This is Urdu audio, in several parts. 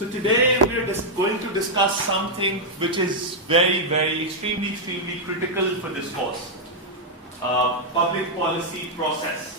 So today we are going to discuss something which is very extremely critical for this course. Public policy process.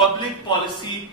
public policy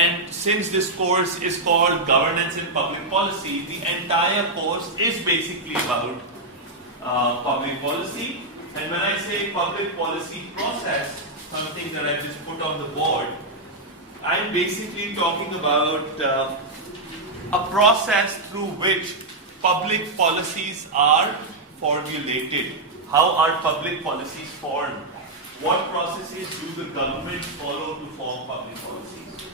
And since this course is called Governance in Public Policy, the entire course is basically about public policy. And when I say public policy process, something that I just put on the board, I'm basically talking about a process through which public policies are formulated. How are public policies formed? What processes do the government follow to form public policies?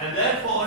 And therefore,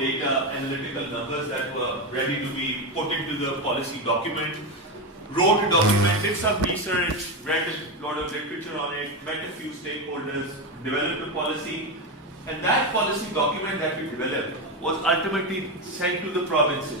data analytical numbers that were ready to be put into the policy document, wrote a document, did some research, read a lot of literature on it, met a few stakeholders, developed a policy, and that policy document that we developed was ultimately sent to the provinces.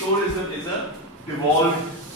tourism is a devolved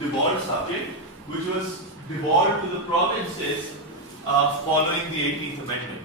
devolved subject which was devolved to the provinces following the 18th amendment.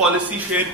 policy share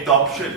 adoption.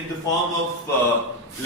in the form of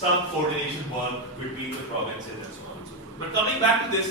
some coordination work between the provinces and so on and so forth. But coming back to this,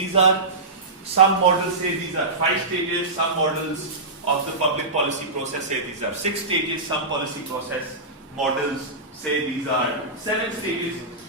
these are, some models say these are 5 stages, some models of the public policy process say these are 6 stages, some policy process models say these are 7 stages.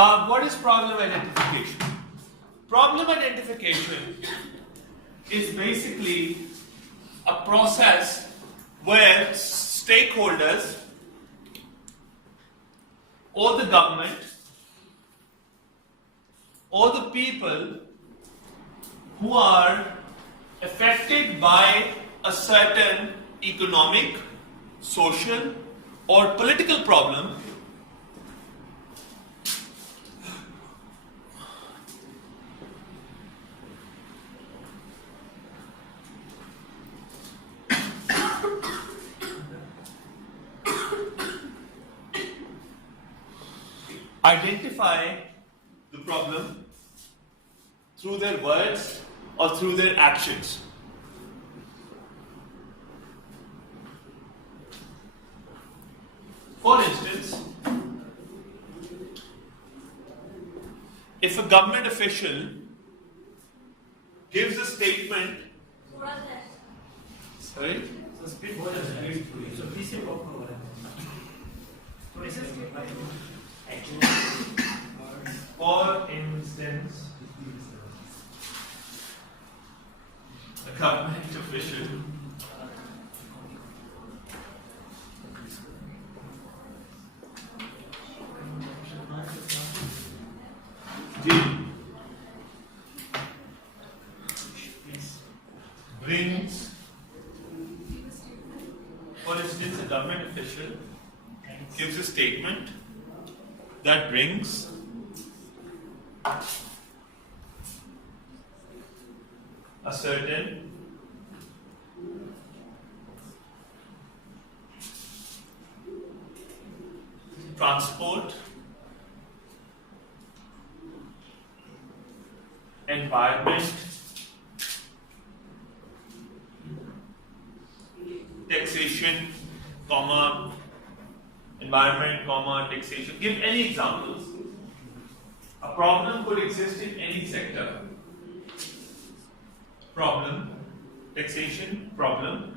What is problem identification? Problem identification is basically a process where stakeholders or the government or the people who are affected by a certain economic, social, or political problem identify the problem through their words or through their actions. For instance, if a government official gives a statement, sorry? For instance, a government official brings, for instance, a government official gives a statement that brings a certain transport, environment, taxation, comma, environment, comma, taxation. Give any examples. A problem could exist in any sector. Problem, taxation, problem.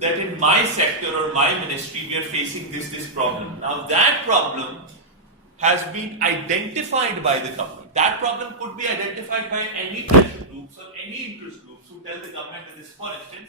that in my sector or my ministry we are facing this problem. Now that problem has been identified by the government. That problem could be identified by any pressure groups or any interest groups who tell the government that this, for instance,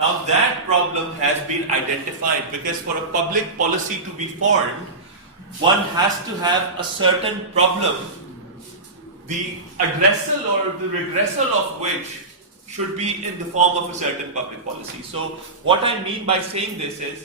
Now that problem has been identified because for a public policy to be formed, one has to have a certain problem, the addressal or the redressal of which should be in the form of a certain public policy. So what I mean by saying this is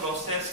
process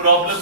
problem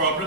problem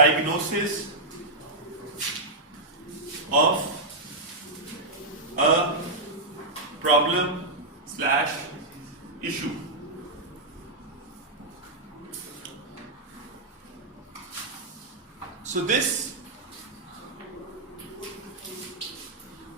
diagnosis of a problem / issue. So this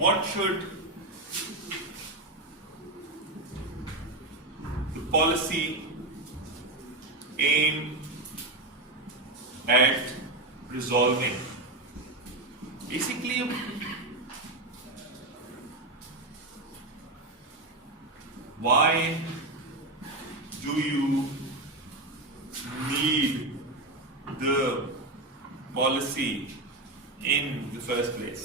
what should the policy aim at resolving. Basically, why do you need the policy in the first place?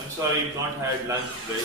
I'm sorry you've not had lunch today.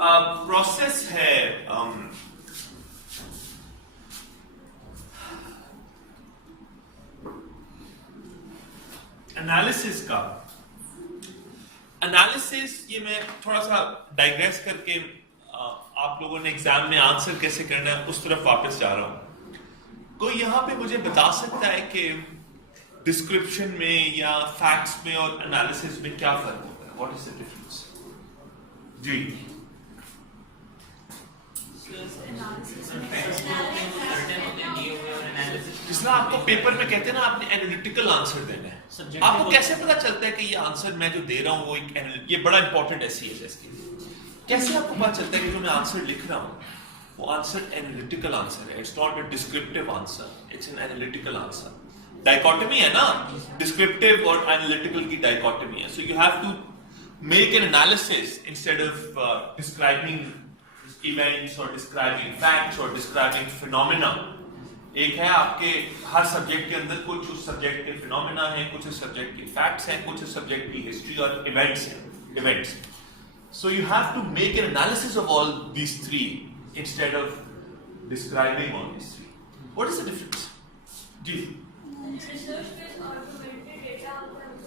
Process ہے انالیسس کا. انالیسس یہ میں تھوڑا سا ڈائگریس کر کے آپ لوگوں نے ایگزام میں آنسر کیسے کرنا ہے اس طرف واپس جا رہا ہوں. کوئی یہاں پہ مجھے بتا سکتا ہے کہ ڈسکرپشن میں یا فیکٹس میں اور انالیسس میں کیا فرق ہوتا ہے؟ What is the difference? جی جس طرح آپ کو پیپر میں کہتے ہیں نا آپ نے اینالیٹیکل آنسر دینا ہے. آپ کو کیسے پتا چلتا ہے کہ یہ آنسر میں جو دے رہا ہوں وہ ایک یہ بڑا امپورٹنٹ ایسی ہے اس کے لیے. کیسے آپ کو پتا چلتا ہے کہ جو میں آنسر لکھ رہا ہوں وہ آنسر اینالیٹیکل آنسر ہے؟ It's not a descriptive answer, it's an analytical answer. Dichotomy ہے نا, ڈسکرپٹیو اور اینالیٹیکل کی ڈائیکاٹمی ہے. So you have to make an analysis instead of describing events اور ڈسکرائبنگ فیکٹس اور ڈسکرائبنگ فینومینا. ایک ہے آپ کے ہر سبجیکٹ کے اندر کچھ اس سبجیکٹ کے فینومینا ہیں, کچھ اس سبجیکٹ کے فیکٹس ہیں, کچھ اس سبجیکٹ کی ہسٹری اور ایونٹس ہیں, events. So you have to make an analysis of all these three instead of describing all these three. What is the difference? Ji. Research-based augmented data evidence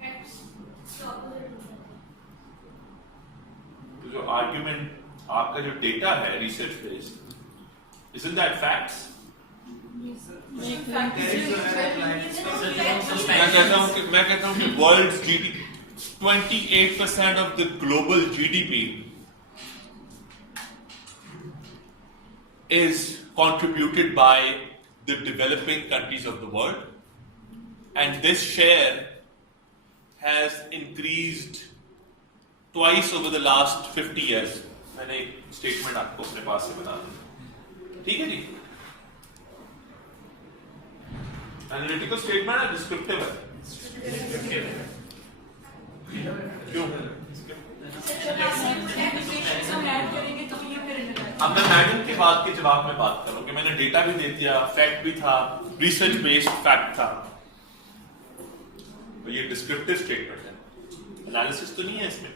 facts opposite. جو argument آپ کا جو data ہے research based, isn't that facts? میں کہتا ہوں کہ world G D P 28% of the global G D P is contributed by the developing countries of the world, and this share has increased twice over the last 50 years. میں نے ایک اسٹیٹمنٹ آپ کو اپنے پاس سے بتا دوں, ٹھیک ہے جی. Analytical statement ہے, descriptive ہے. کیوں؟ اب میں میڈم کی بات کے جواب میں بات کروں کہ میں نے ڈیٹا بھی دے دیا, فیکٹ بھی تھا, ریسرچ بیسڈ فیکٹ تھا. یہ ڈسکرپٹیو اسٹیٹمنٹ ہے, انالیسس تو نہیں ہے اس میں.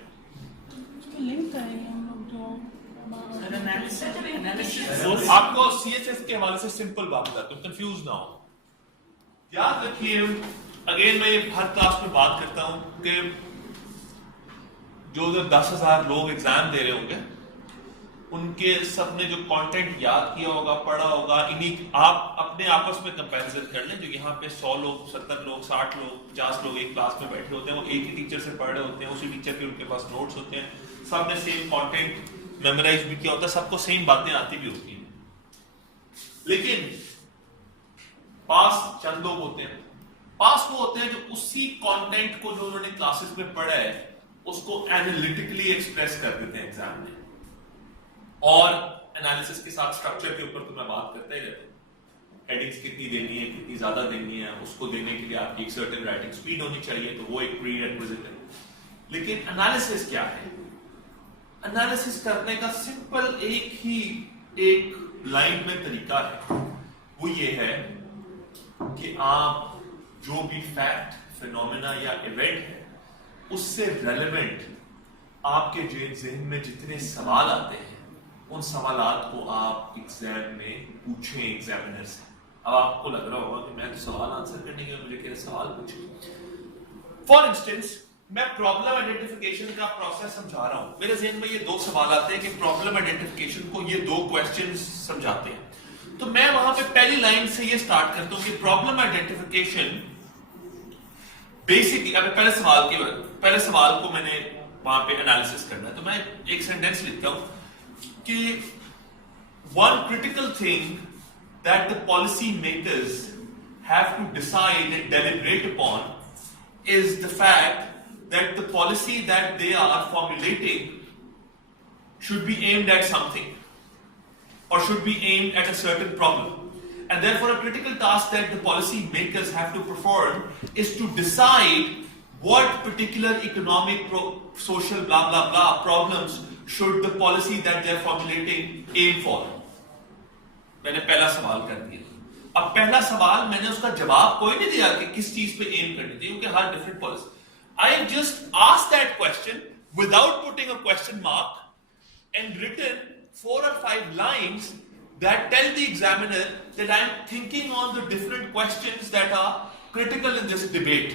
آپ کو سی ایس ایس کے حوالے سے سمپل بات بتا دوں, کنفیوز نہ ہو. یاد رکھیے, اگین میں ہر کلاس میں بات کرتا ہوں کہ جو 10,000 لوگ ایگزام دے رہے ہوں گے ان کے سب نے جو کانٹینٹ یاد کیا ہوگا, پڑھا ہوگا, انہیں آپ اپنے آپس میں کمپیریزن کر لیں. جو یہاں پہ 100 لوگ, 70 لوگ, 60 لوگ, 50 لوگ ایک کلاس میں بیٹھے ہوتے ہیں, وہ ایک ہی ٹیچر سے پڑھ رہے ہوتے ہیں, اسی ٹیچر کے ان کے پاس نوٹس ہوتے ہیں, سب نے سیم کانٹینٹ میمورائز بھی کیا ہوتا ہے, سب کو سیم باتیں آتی بھی ہوتی ہیں. لیکن پاس چند لوگ ہوتے ہیں. پاس وہ ہوتے ہیں جو اسی کانٹینٹ کو جو انہوں نے کلاسز میں پڑھا ہے اس کو اینالیٹیکلی ایکسپریس کر دیتے ہیں ایگزام میں, اور انالیسس کے ساتھ اسٹرکچر کے اوپر تو میں بات کرتا ہی رہتا ہوں. ہیڈنگس کتنی دینی ہے, کتنی زیادہ دینی ہے, اس کو دینے کے لیے آپ کی ایک سرٹن رائٹنگ سپیڈ ہونی چاہیے, تو وہ ایک پری ریکویزٹ ہے. لیکن انالیسس کیا ہے؟ انالیسس کرنے کا سمپل ایک لائن میں طریقہ ہے. وہ یہ ہے کہ آپ جو بھی فیکٹ, فینومینا یا ایونٹ ہے اس سے ریلیونٹ آپ کے ذہن میں جتنے سوال آتے ہیں ان سوالات کو آپ ایگزام میں پوچھیں ایگزامینر سے. اب آپ کو لگ رہا ہوگا کہ میں تو سوال آنسر کرنے کے مجھے کیا سوال پوچھیں. فار انسٹنس میں پرابلم آئیڈینٹیفیکیشن کا پروسیس سمجھا رہا ہوں, میرے ذہن میں یہ دو سوال آتے ہیں کہ پرابلم آئیڈینٹیفیکیشن کو یہ دو کوسچنز سمجھاتے ہیں. تو میں وہاں پہ پہلی لائن سے یہ سٹارٹ کرتا ہوں کہ پرابلم آئیڈینٹیفیکیشن بیسکلی, اب پہلے سوال کو میں نے وہاں پہ انالیسس کرنا ہے, تو میں ایک سینٹینس لکھتا ہوں کہ one critical thing that the policy makers have to decide and deliberate upon is the fact that the policy that they are formulating should be aimed at something or should be aimed at a certain problem. And therefore a critical task that the policy makers have to perform is to decide what particular economic, social, blah blah blah problems should the policy that they are formulating aim for. میں نے پہلا سوال کر دیا. اب پہلا سوال میں نے اس کا جواب کوئی نہیں دیا کہ کس چیز پہ ایم کرنی تھی, کیونکہ ہر different policy. I've just asked that question without putting a question mark and written 4 or 5 lines that tell the examiner that I'm thinking on the different questions that are critical in this debate.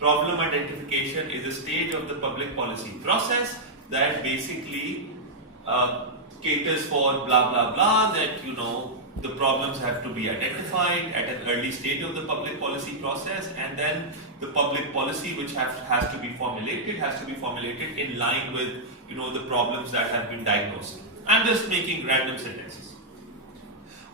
Problem identification is a stage of the public policy process that basically caters for blah blah blah, that you know the problems have to be identified at an early stage of the public policy process, and then the public policy which has to be formulated in line with the problems that have been diagnosed. I'm just making random sentences.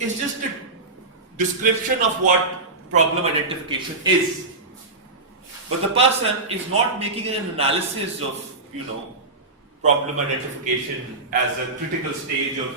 is just a description of what problem identification is, but the person is not making an analysis of problem identification as a critical stage of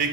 big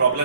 problem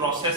process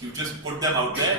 You just put them out there.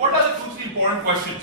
What are the 2-3 important questions?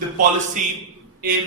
the policy aim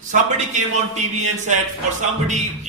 somebody came on TV and said, or somebody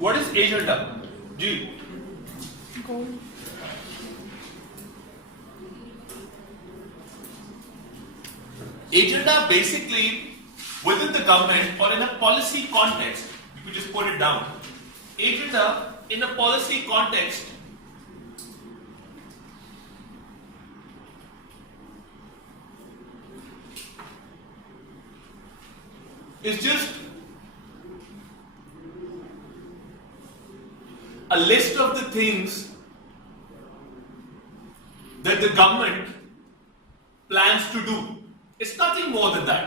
What is agenda? G. Goal. Agenda basically within the government or in a policy context, you could just put it down. Agenda in a policy context is just a list of the things that the government plans to do. It's nothing more than that.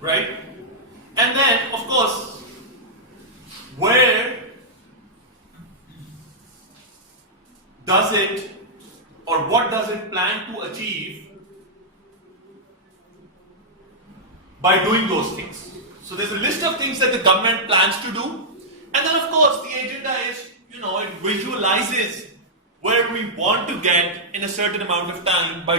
right? And then of course where does it or what does it plan to achieve by doing those things? So there's a list of things that the government plans to do, and then of course the agenda is, it visualizes where we want to get in a certain amount of time by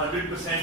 100%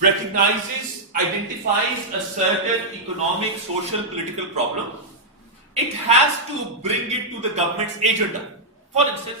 recognizes, identifies a certain economic, social, political problem, it has to bring it to the government's agenda. For instance,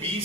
20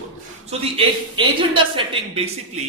forth. So the agenda setting basically,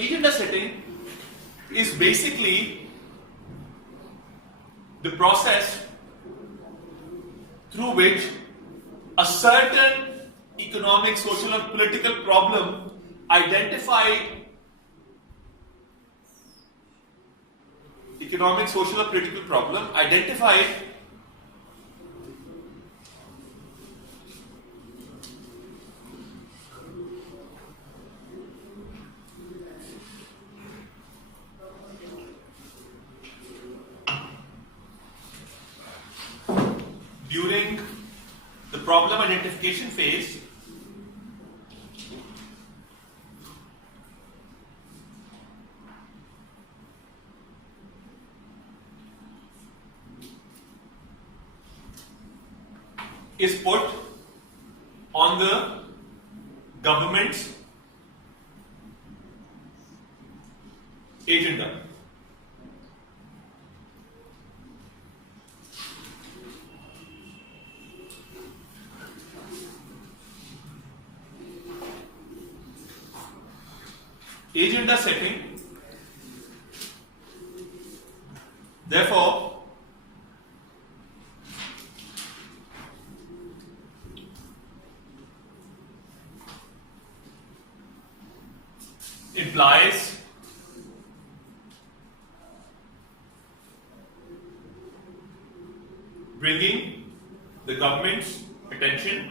agenda setting is basically the process through which a certain economic, social or political problem identified during the problem identification phase is put on the government's agenda. Agenda setting, therefore, implies bringing the government's attention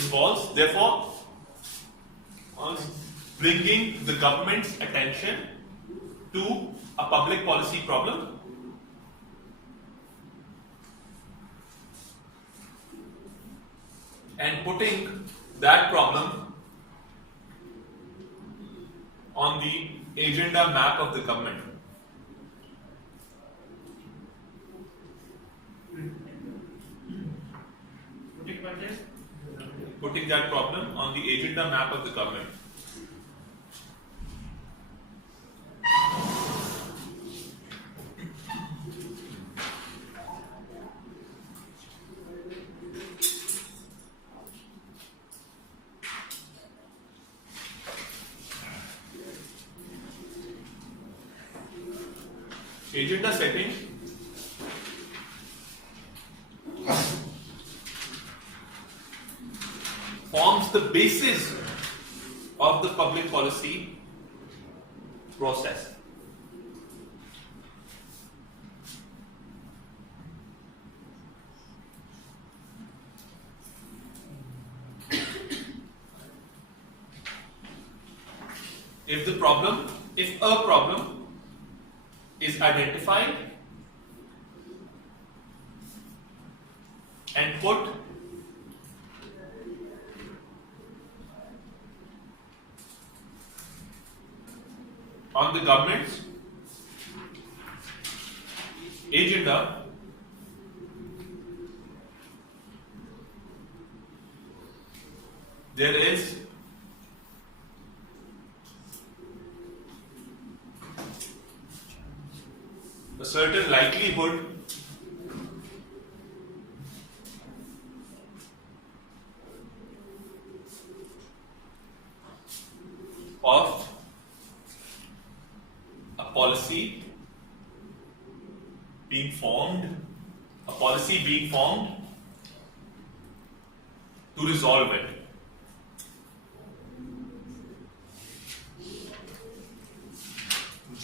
Involves, therefore, bringing the government's attention to a public policy problem and putting that problem on the agenda map of the government. Putting that problem on the agenda map of the government. Agenda setting forms the basis of the public policy process. If a problem is identified and put on the government's agenda, there is a certain likelihood of a policy being formed to resolve it.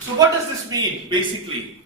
So what does this mean? Basically,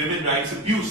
women rights abuse,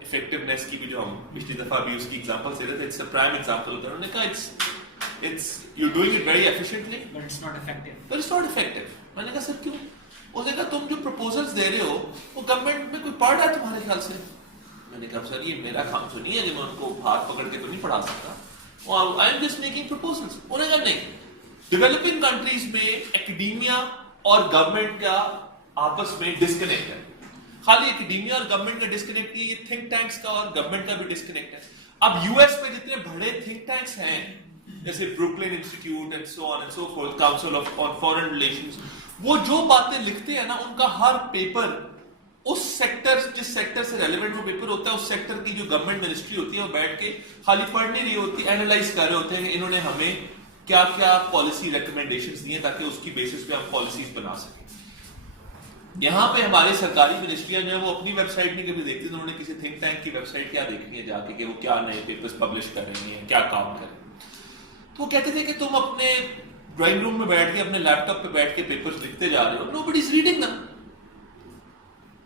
effectiveness کی بھی جو ہم پچھلی دفعہ بھی اس کی ایگزامپل دے رہے تھے, it's a prime example ہوتا ہے. انہوں نے کہا it's you're doing it very efficiently but it's not effective. but it's not effective. میں نے کہا سر کیوں؟ اس نے کہا تم جو پروپوزلس دے رہے ہو وہ گورنمنٹ میں کوئی پڑھ رہا ہے تمہارے خیال سے؟ میں نے کہا سر یہ میرا کام تو نہیں ہے کہ میں ان کو ہاتھ پکڑ کے تو نہیں پڑھا سکتا. I am just making proposals. انہوں نے کہا نہیں, ڈیولپنگ کنٹریز میں ایکڈیمیا اور گورنمنٹ کا آپس میں ڈسکنیکٹ ہے. خالی ایکڈیمیا اور گورنمنٹ کا ڈسکنیکٹ نہیں, یہ تھنک ٹینکس کا اور گورنمنٹ کا بھی ڈسکنیکٹ ہے. اب یو ایس میں جتنے بڑے تھنک ٹینکس ہیں جیسے Brooklyn institute and so on and so forth, council on foreign relations, وہ جو باتیں لکھتے ہیں نا ان کا ہر پیپر اس سیکٹر, جس سیکٹر سے ریلیونٹ وہ پیپر ہوتا ہے, اس سیکٹر کی جو گورنمنٹ منسٹری ہوتی ہے وہ بیٹھ کے خالی پڑھ نہیں رہی ہوتی, اینالائز کر رہے ہوتے ہیں کہ انہوں نے ہمیں کیا کیا پالیسی ریکمنڈیشنز دی ہیں تاکہ اس کی بیسس پہ ہم پالیسیز بنا سکیں. یہاں پہ ہماری سرکاری منسٹریاں جو ہیں وہ اپنی ویب سائٹ نہیں کبھی دیکھتی, انہوں نے کسی تھنک ٹینک کی ویب سائٹ کیا دیکھنی ہے جا کے کہ وہ کیا نئے پیپرز پبلش کر رہی ہیں, کیا کام کر رہے ہیں. تو وہ کہتے تھے کہ تم اپنے ڈرائنگ روم میں بیٹھ کے اپنے لیپ ٹاپ پہ بیٹھ کے پیپرز لکھتے جا رہے ہو, nobody is reading them.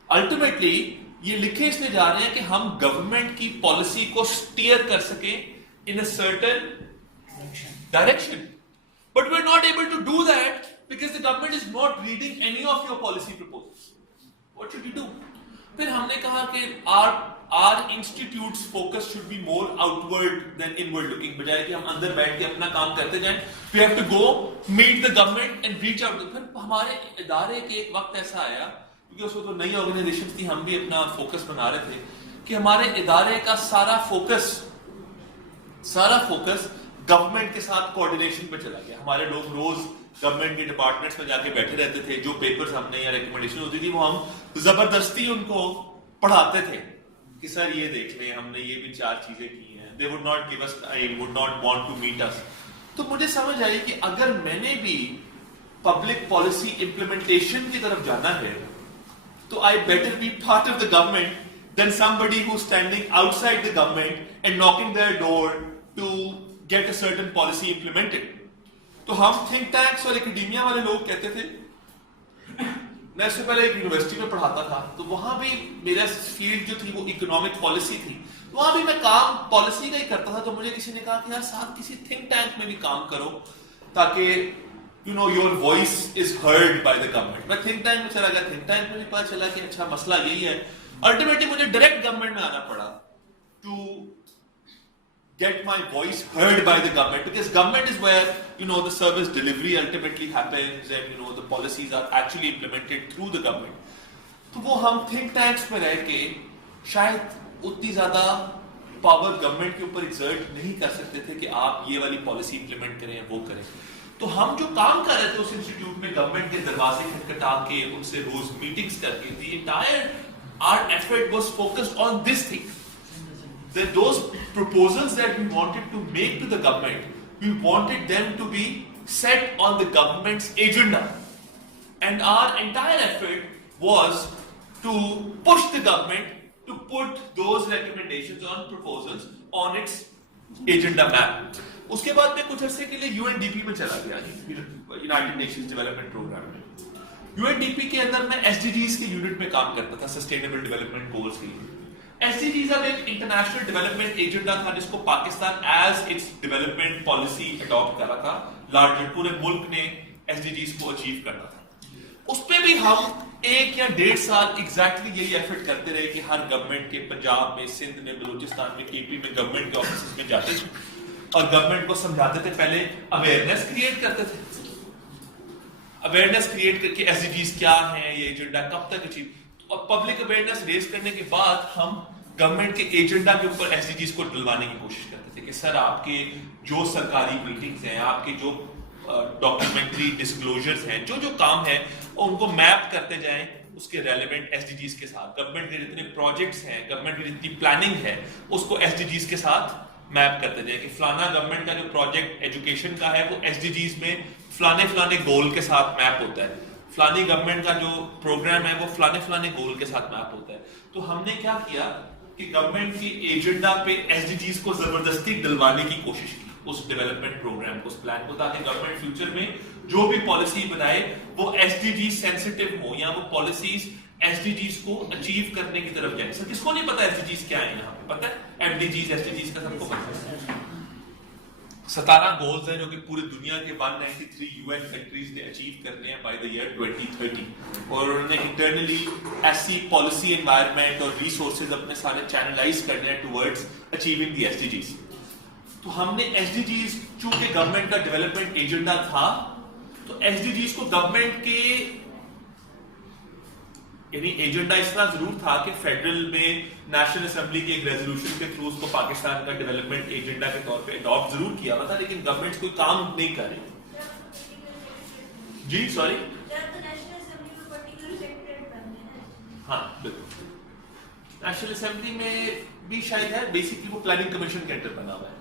Ultimately یہ لکھے اس لیے جا رہے ہیں کہ ہم گورنمنٹ کی پالیسی کو سٹیئر کر سکیں in a certain direction. But we're not able to do that because the government is not reading any of your policy proposals. What should we do? پھر ہم نے کہا کہ our institutes focus should be more outward than inward looking, بجائے کہ ہم اندر بیٹھ کے اپنا کام کرتے جائیں. We have to go meet the government and reach out. پھر ہمارے ادارے کے ایک وقت ایسا آیا, کیونکہ اس وقت تو نئی آرگنائزیشن تھی, ہم بھی اپنا فوکس بنا رہے تھے, کہ ہمارے ادارے کا سارا فوکس گورنمنٹ کے ساتھ کوآرڈینیشن پہ چلا گیا. ہمارے لوگ روز گورنمنٹ کے ڈپارٹمنٹس میں جا کے بیٹھے رہتے تھے, جو پیپرز ہم نے یا ریکمنڈیشن ہوتی تھی وہ ہم زبردستی ان کو پڑھاتے تھے کہ سر یہ دیکھ لیں ہم نے یہ بھی 4 چیزیں کی ہیں. They would not give us time, would not want to meet us. تو مجھے سمجھ آئی کہ اگر میں نے بھی پبلک پالیسی امپلیمنٹیشن کی طرف جانا ہے تو I better be part of the government than somebody who's standing outside the government and knocking their door to get a certain policy implemented. تو ہم تھنک ٹینکس اور ایکڈیمیا والے لوگ کہتے تھے, میں اس سے پہلے ایک یونیورسٹی میں پڑھاتا تھا تو وہاں بھی میرا فیلڈ جو تھی وہ اکنامک پالیسی تھی, وہاں بھی میں کام پالیسی کا ہی کرتا تھا. تو مجھے کسی نے کہا کہ یار ساتھ کسی تھنک ٹینک میں بھی کام کرو تاکہ you know your voice is heard by the government. میں تھنک ٹینک میں چلا گیا, تھنک ٹینک میں بھی پتا چلا کہ اچھا مسئلہ یہی ہے. الٹیمیٹلی مجھے ڈائریکٹ گورنمنٹ میں آنا پڑا to get my voice heard by the government, because government is where you know the service delivery ultimately happens and you know the policies are actually implemented through the government. تو وہ ہم تھنک ٹینکس میں رہ کے شاید اتنی زیادہ پاور گورنمنٹ کے اوپر ایگزرٹ نہیں کر سکتے تھے کہ آپ یہ والی پالیسی امپلیمنٹ کریں, وہ کریں. تو ہم جو کام کر رہے تھے اس انسٹیٹیوٹ میں گورنمنٹ کے دروازے کھٹکھٹا کے ان سے روز میٹنگز کر کے, the entire our effort was focused on this thing. That those proposals that we wanted to make to the government, we wanted them to be set on the government's agenda. And our entire effort was to push the government to put those recommendations on proposals on its agenda map. اس کے بعد میں کچھ عرصے کے لیے UNDP میں چلا گیا, یونائٹڈ نیشنز ڈیولپمنٹ پروگرام میں. UNDP کے اندر میں SDGs کے یونٹ میں کام کرتا تھا, سسٹینیبل ڈیولپمنٹ گولز کے لیے. SDGs اب ایک انٹرنیشنل ڈیولپمنٹ ایجنڈا تھا جس کو Pakistan as its development policy adopt کر رہا تھا. لارجر پورے ملک نے SDGs کو اچیو کرنا تھا. اس پہ بھی ہم 1 یا 1.5 سال ایگزیکٹلی یہی ایفرٹ کرتے رہے کہ ہر گورنمنٹ کے پنجاب میں, سندھ میں, بلوچستان میں, KP میں گورنمنٹ کے آفیسز میں جاتے تھے اور گورنمنٹ کو سمجھاتے تھے. پہلے اویئرنیس کریٹ کرتے تھے, اویئرنیس کریٹ کر کے SDGs کیا ہیں, یہ ایجنڈا کب تک اچیو, اور پبلک اویئرنیس ریز کرنے کے بعد ہم گورنمنٹ کے ایجنڈا کے اوپر SDGs کو ڈلوانے کی کوشش کرتے تھے کہ سر آپ کے جو سرکاری میٹنگز ہیں, آپ کے جو ڈاکیومنٹری ڈسکلوجرز ہیں, جو کام ہے ان کو میپ کرتے جائیں اس کے ریلیونٹ SDGs کے ساتھ. گورنمنٹ کے جتنے پروجیکٹس ہیں, گورنمنٹ کی جتنی پلاننگ ہے اس کو SDGs کے ساتھ میپ کرتے جائیں کہ فلانا گورنمنٹ کا جو پروجیکٹ ایجوکیشن کا ہے وہ SDGs میں فلانے گول کے ساتھ میپ ہوتا ہے, فلانی گورنمنٹ کا جو پروگرام ہے وہ فلانے گول کے ساتھ میپ ہوتا ہے. تو ہم نے کیا کیا کہ گورنمنٹ کی ایجنڈا پہ SDGs کو زبردستی ڈلوانے کی کوشش کی, اس ڈیولپمنٹ پروگرام کو, اس پلان کو, تاکہ گورنمنٹ فیوچر میں جو بھی پالیسی بنائے وہ SDG سینسٹیو ہو, یا وہ پالیسیز ایس ڈی جیز کو اچیو کرنے کی طرف جائیں. سر کس کو نہیں پتا ایس ڈی جیز کیا ہے یہاں پہ؟ پتا ہے M D Gs S D Gs کا سب کو پتا ہے. 17 گولز ہیں جو کہ پوری دنیا کے 193 یو این کنٹریز نے اچیو کرنے ہیں بائی دا ایئر 2030, اور انہوں نے انٹرنلی ایسی پالیسی انوائرمنٹ اور ریسورسز اپنے سارے چینلائز کرنے ہیں towards achieving the S D Gs. تو ہم نے ایس ڈی جیز چونکہ گورنمنٹ کا ڈیولپمنٹ ایجنڈا تھا, تو ایس ڈی جیز کو گورنمنٹ کے یعنی ایجنڈا اس طرح ضرور تھا کہ فیڈرل میں نیشنل اسمبلی کی ایک ریزولوشن کے تھرو اس کو پاکستان کا ڈیولپمنٹ ایجنڈا کے طور پہ اڈاپٹ ضرور کیا ہوا تھا, لیکن گورنمنٹ کوئی کام نہیں کر رہی. جی سوری, ہاں بالکل نیشنل اسمبلی میں بھی شاید ہے, بیسکلی وہ پلاننگ کمیشن کے انڈر بنا ہوا ہے.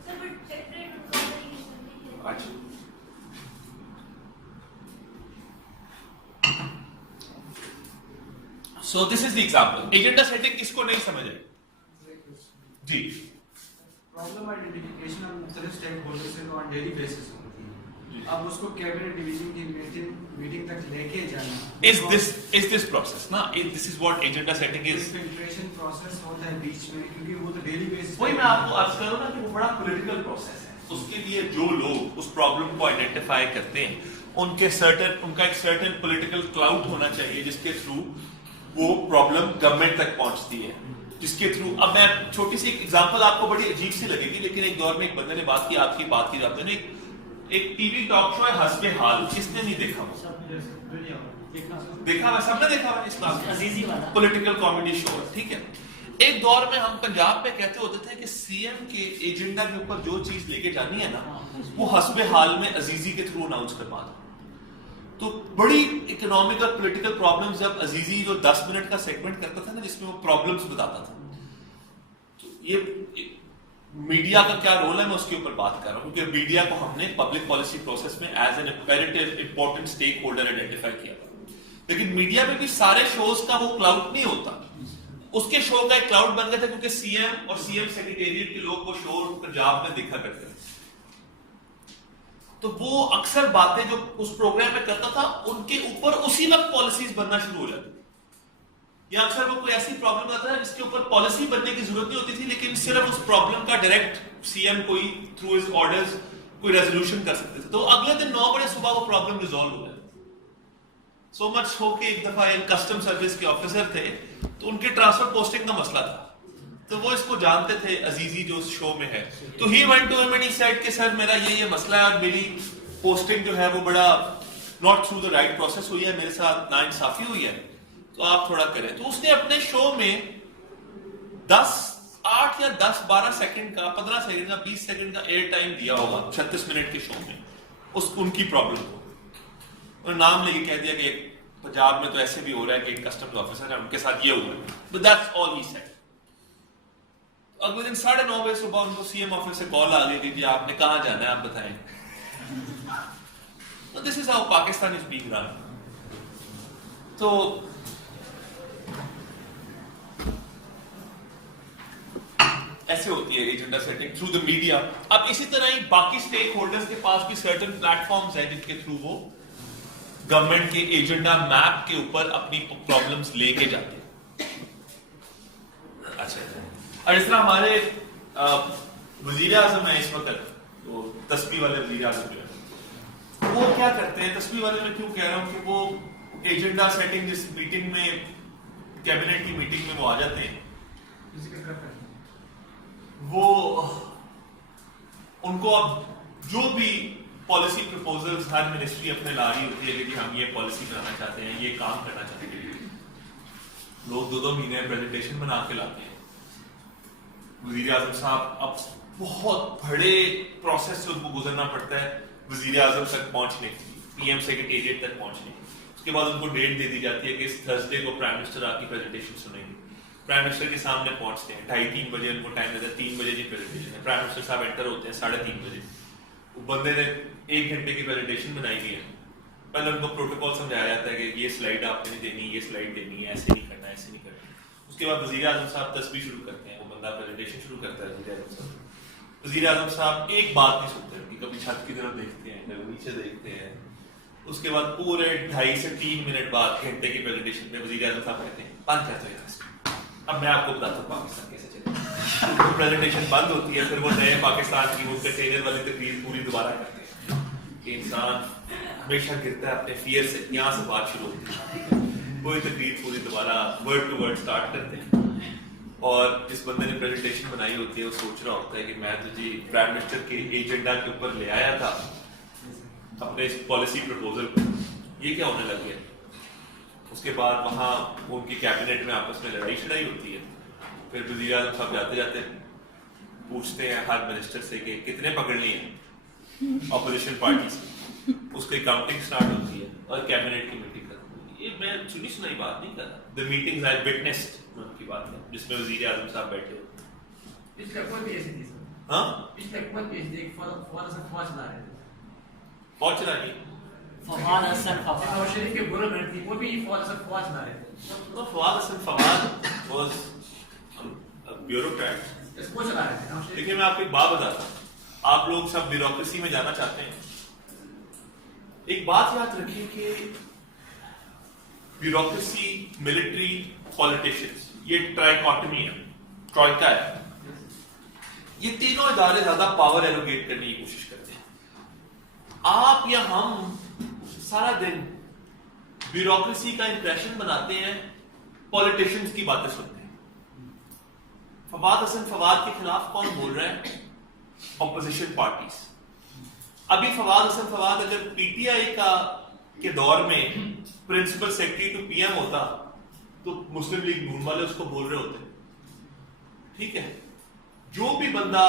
اچھا So this is the example. Agenda setting کس کو نہیں سمجھ آئی؟ جی. پرابلم آئیڈینٹیفیکیشن ہم مختلف اسٹیک ہولڈر سے آن ڈیلی بیسس ہوتی ہے. اب اس کو کیبنٹ ڈویژن کی میٹنگ تک لے کے جانا. Is this process نا, this is what agenda setting is. Filtration process ہوتا ہے بیچ میں, کیونکہ وہ تو ڈیلی بیسس. وہی میں آپ کو عرض کروں نا کہ وہ بڑا پولیٹیکل پروسیس ہے. اس کے لیے جو لوگ اس پرابلم کو آئیڈینٹیفائی کرتے ہیں ان کا ایک سرٹن پولیٹیکل کلاؤڈ ہونا چاہیے جس کے تھرو وہ پرابلم گورنمنٹ تک پہنچتی ہے, جس کے تھرو. اب میں چھوٹی سی ایک ایگزامپل آپ کو بڑی عجیب سی لگے گی, لیکن ایک دور میں ایک بندے نے بات کی, آپ کی بات کی جاتی ہے, ایک ٹی وی ٹاک شو ہے حسب حال, کس نے نہیں دیکھا وہ؟ دیکھا ہوا, سب نے دیکھا ہوا اس کلاس میں, پولیٹیکل کامیڈی شو. ٹھیک ہے, ایک دور میں ہم پنجاب میں کہتے ہوتے تھے کہ سی ایم کے ایجنڈا کے اوپر جو چیز لے کے جانی ہے نا وہ حسب حال میں عزیزی کے تھرو اناؤنس کروا دو. تو بڑی اکنامک اور پولیٹیکل پرابلمز, جب عزیزی جو 10 منٹ کا سیگمنٹ کرتا تھا نا جس میں وہ پرابلمز بتاتا تھا, تو یہ میڈیا کا کیا رول ہے میں اس کے اوپر بات کر رہا ہوں, کیونکہ میڈیا کو ہم نے پبلک پالیسی پروسیس میں as an imperative important stake holder identify کیا تھا. لیکن میڈیا میں بھی سارے شوز کا وہ کلاؤڈ نہیں ہوتا, اس کے شو کا ایک کلاؤڈ بن گیا تھا کیونکہ سی ایم اور سی ایم سیکریٹریٹ کے لوگ وہ شو پنجاب میں دیکھا کرتے تھے. تو وہ اکثر باتیں جو اس پروگرام میں کرتا تھا ان کے اوپر اسی وقت پالیسیز بننا شروع ہو جاتی, یا اکثر وہ کوئی ایسی پرابلم آتا ہے جس کے اوپر پالیسی بننے کی ضرورت نہیں ہوتی تھی, لیکن صرف اس پرابلم کا ڈائریکٹ سی ایم کوئی تھرو ہز آرڈرز کوئی ریزولوشن کر سکتے تھے. تو اگلے دن 9 بجے صبح وہ پرابلم ریزالو ہو جاتی. سو مچ ہو کہ ایک دفعہ کسٹم سروس کے آفیسر تھے, تو ان کے ٹرانسفر پوسٹنگ کا مسئلہ تھا, تو وہ اس کو جانتے تھے عزیزی جو اس شو میں ہے. تو ہی وینٹ ٹو ہم اینڈ ہی سیڈ کہ سر میرا یہ مسئلہ ہے اور میری پوسٹنگ جو ہے وہ بڑا not through the right process ہوئی ہے, میرے ساتھ ناانصافی ہوئی ہے, تو آپ تھوڑا کریں. تو اس نے اپنے شو میں 8 یا 10-12 سیکنڈ کا, 15 سیکنڈ کا, 20 سیکنڈ کا ایئر ٹائم دیا ہوگا 36 منٹ کے شو میں ان کی پرابلم کو. انہوں نے نام لے کے کہہ دیا کہ پنجاب میں تو ایسے بھی ہو رہا ہے کہ ایک کسٹمز آفیسر ہے ان کے ساتھ یہ ہوا ہے, but that's all he said. اگلے دن 9:30 بجے صبح ان کو سی ایم آفس سے کال آ گئی کہ آپ نے کہاں جانا ہے آپ بتائیں. This is how Pakistan is being run. تو ایسے ہوتی ہے agenda setting through the media. اب اسی طرح ہی باقی اسٹیک ہولڈرز کے پاس بھی سرٹن پلیٹ فارمز ہیں جن کے تھرو وہ گورنمنٹ کے ایجنڈا میپ کے اوپر اپنی پرابلمز لے کے جاتے ہیں. اچھا, اور اس طرح ہمارے وزیر اعظم ہیں اس وقت, وہ تسبیح والے وزیر اعظم جو ہے, وہ کیا کرتے ہیں, تسبیح والے میں کیوں کہہ رہا ہوں کہ وہ ایجنڈا سیٹنگ جس میٹنگ میں کیبنٹ کی میٹنگ میں وہ آ جاتے ہیں, وہ ان کو اب جو بھی پالیسی پروپوزلز ہر منسٹری اپنے لا رہی ہوتی ہے کہ ہم یہ پالیسی کرانا چاہتے ہیں, یہ کام کرنا چاہتے ہیں, لوگ 2-2 مہینے پریزنٹیشن بنا کے لاتے ہیں. وزیر اعظم صاحب اب بہت بڑے پروسیس سے ان کو گزرنا پڑتا ہے وزیر اعظم تک پہنچنے کی, پی ایم سیکریٹریٹ تک پہنچنے کی. اس کے بعد ان کو ڈیٹ دے دی جاتی ہے کہ اس تھرسڈے کو پرائم منسٹر آپ کی پریزنٹیشن سنیں گے. پرائم منسٹر کے سامنے پہنچتے ہیں 2:30-3 بجے, ان کو ٹائم دیتا ہے 3 بجے کی پریزنٹیشن ہے. پرائم منسٹر صاحب انٹر ہوتے ہیں 3:30 بجے. وہ بندے نے 1 گھنٹے کی پریزنٹیشن بنائی ہوئی ہے. پہلے ان کو پروٹوکول سمجھایا جاتا ہے کہ یہ سلائڈ آپ نے نہیں دینی, یہ سلائڈ دینی ہے, ایسے نہیں کرنا, ایسے نہیں کرنا. اس کے بعد وزیر اعظم صاحب تسبیح شروع کرتے ہیں, وہ بندہ پریزنٹیشن شروع کرتا ہے. وزیر اعظم صاحب ایک بات نہیں سنتے, کبھی چھت کی طرف دیکھتے ہیں, کبھی نیچے دیکھتے ہیں, اس کے بعد پورے 2.5 سے 3 منٹ بعد گھنٹے کی پریزنٹیشن میں وزیر اعظم صاحب کہتے ہیں بند کر دو یہاں. اب میں آپ کو بتاتا ہوں پاکستان کیسے چلے. پریزنٹیشن بند ہوتی ہے, پھر وہ نئے پاکستان کی وہ کنٹینر والی تقریر پوری دوبارہ کرتے ہیں کہ انسان ہمیشہ گرتا ہے اپنے فیئر سے. یہاں سے بات شروع ہوتی ہے, کوئی تقریر پوری دوبارہ ورڈ ٹو ورڈ سٹارٹ کرتے ہیں. اور جس بندے نے پریزنٹیشن بنائی ہوتی ہے وہ سوچ رہا ہوتا ہے کہ میں تو جی پرائم منسٹر کے ایجنڈا کے اوپر لے آیا تھا اپنے اس پالیسی پروپوزل کو, یہ کیا ہونے لگ گیا. اس کے بعد وہاں ان کی کیبنٹ میں آپس میں لڑائی شڑائی ہوتی ہے. پھر وزیر اعظم صاحب جاتے جاتے پوچھتے ہیں ہر منسٹر سے کہ کتنے پکڑ لیے ہیں اپوزیشن پارٹی سے. اس کی کاؤنٹنگ سٹارٹ ہوتی ہے اور کیبنٹ کی میٹنگ ختم ہوتی ہے. یہ میں سنی سنائی بات نہیں کر رہا. The meetings I witnessed ان کی بات ہے جس میں وزیر اعظم صاحب بیٹھے ہوتے ہیں. پچھلے کوئی بھی ایسی تھی سر. ہاں پچھلے کوئی بھی ایسی تھی فوج چلا رہے تھے. فوج چلانی فواد حسن فواد نواز شریف کے گورنمنٹ تھی, وہ بھی فوج چلا رہے تھے. فواد حسن فواد واز بیوروکریٹ. اس کو چلا رہے تھے نواز شریف. دیکھیے میں آپ کو ایک بات بتاتا ہوں, آپ لوگ سب بیوروکریسی میں جانا چاہتے ہیں. ایک بات یاد رکھیں کہ بیوروکریسی, ملٹری, پالیٹیشنز, یہ ٹرائیکاٹمی ہے, ٹرائکا ہے. یہ تینوں ادارے زیادہ پاور ایلوکیٹ کرنے کی کوشش کرتے ہیں. آپ یا ہم سارا دن بیوروکریسی کا امپریشن بناتے ہیں, پالیٹیشنز کی باتیں سنتے ہیں. فواد حسن فواد کے خلاف کون بول رہا ہے؟ Opposition parties. ابھی فواد حسن فواد اگر پی ٹی آئی کے دور میں principal secretary to P M ہوتا تو مسلم لیگ نون والے اس کو بول رہے ہوتے. ٹھیک ہے, جو بھی بندہ,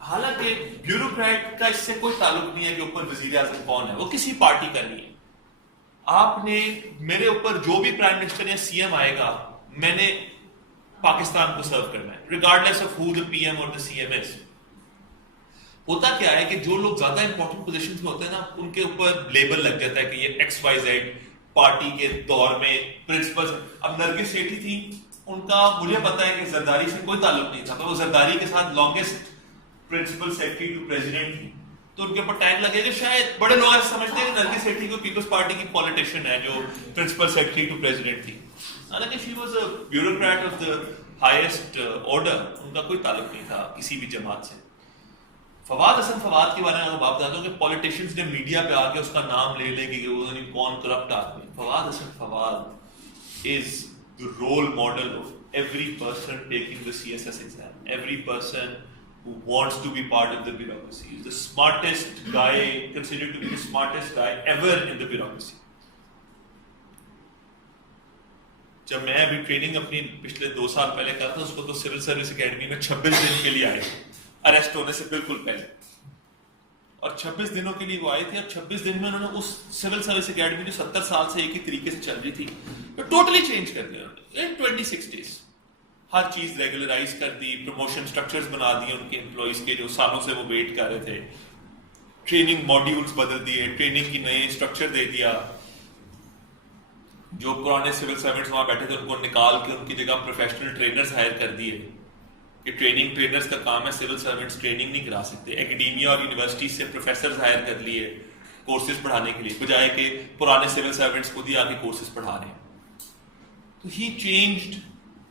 حالانکہ بیوروکریٹ کا اس سے کوئی تعلق نہیں ہے کہ اوپر وزیر اعظم کون ہے, وہ کسی پارٹی کا نہیں ہے. آپ نے میرے اوپر جو بھی پرائم منسٹر یا سی ایم آئے گا, میں نے پاکستان کو سرو کرنا ہے, regardless of who the P M اور دا سی ایم از. ہوتا کیا ہے کہ جو لوگ زیادہ امپورٹنٹ پوزیشن پہ ہوتے ہیں نا, ان کے اوپر لیبل لگ جاتا ہے کہ یہ ایکس وائی زیڈ پارٹی کے دور میں پرنسپل. اب نرگس سیٹھی تھی, ان کا مجھے پتا ہے کہ زرداری سے کوئی تعلق نہیں تھا, تو وہ زرداری کے ساتھ longest principal secretary to president تھی, تو ان کے اوپر ٹائم لگے گا. شاید بڑے لوگ ایسا سمجھتے ہیں کہ نرگس سیٹھی کو پیپلز پارٹی کی پولیٹیشین ہے جو پرنسپل سیکرٹری ٹو پریزیڈنٹ تھی, حالانکہ she was a bureaucrat of the highest order. ان کا کوئی تعلق نہیں تھا کسی بھی جماعت سے. فواد حسن فواد کے بارے میں آپ بتاتا ہوں کہ پولیٹیشنز نے میڈیا پہ آ کے اس کا نام لے لے کہ وہ کون کرپٹ آدمی. فواد حسن فواد از the role model of every person taking the CSS exam, every person who wants to be part of the bureaucracy. He's the smartest guy, considered to be the smartest guy ever in the bureaucracy. جب میں ابھی ٹریننگ اپنی پچھلے 2 سال پہلے کرتا تھا, اس کو تو سول سروس اکیڈمی میں 26 دن کے لیے آئے تھے, اریسٹ ہونے سے بالکل پہلے. اور 26 دنوں کے لیے وہ آئے تھے, اور 26 دن میں انہوں نے اس سول سروس اکیڈمی جو 70 سال سے ایک ہی طریقے سے چل رہی تھی ٹوٹلی چینج کر دیا ان 26 days. ہر چیز ریگولرائز کر دی, پروموشن سٹرکچرز بنا دیے ان کے امپلائیز کے جو سالوں سے وہ ویٹ کر رہے تھے, ٹریننگ ماڈیولز بدل دیے, ٹریننگ کی نئے اسٹرکچر دے دیا. جو پرانے سول سروینٹس وہاں بیٹھے تھے ان کو نکال کے ان کی جگہ پروفیشنل ٹرینرز ہائر کر دیے کہ ٹریننگ ٹرینرز کا کام ہے, سول سروینٹس ٹریننگ نہیں کرا سکتے. ایکڈیمیا اور یونیورسٹی سے پروفیسرز ہائر کر لیے کورسز پڑھانے کے لیے, بجائے کہ پرانے سول سروینٹس خود ہی آ کے کورسز پڑھا رہے ہیں. So he changed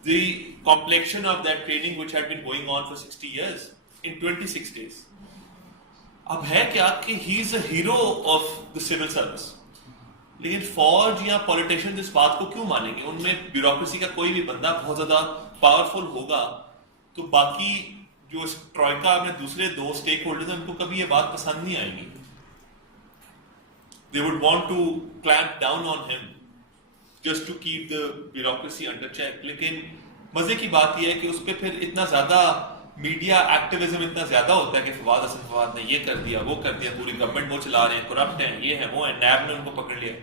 the complexion of that training which had been going on for 60 years in 26 days. اب ہے کیا کہ he is a hero of the civil service. لیکن فوج یا پولیٹیشن اس بات کو کیوں مانیں گے؟ ان میں بیوروکریسی کا کوئی بھی بندہ بہت زیادہ پاورفل ہوگا تو باقی جو اس ٹرائکا میں دوسرے 2 اسٹیک ہولڈرز ہیں ان کو کبھی یہ بات پسند نہیں آئے گی. They would want to clamp down on him just to keep the bureaucracy under check. لیکن مزے کی بات یہ ہے کہ اس پہ پھر اتنا زیادہ میڈیا ایکٹیویزم اتنا زیادہ ہوتا ہے کہ فواد حسن فواد نے یہ کر دیا, وہ کر دیا, پوری گورنمنٹ وہ چلا رہے ہیں, کرپٹ ہیں, یہ ہیں, وہ ہیں, نیب نے ان کو پکڑ لیا,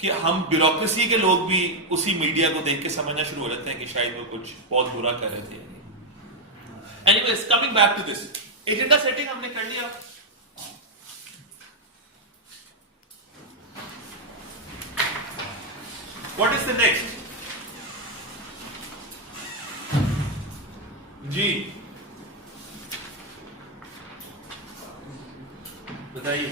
کہ ہم بیوروکریسی کے لوگ بھی اسی میڈیا کو دیکھ کے سمجھنا شروع ہو جاتے ہیں کہ شاید وہ کچھ بہت برا کر رہے تھے. Anyways, coming back to this, agenda setting ہم نے کر لیا. What is the next? جی بتائیے.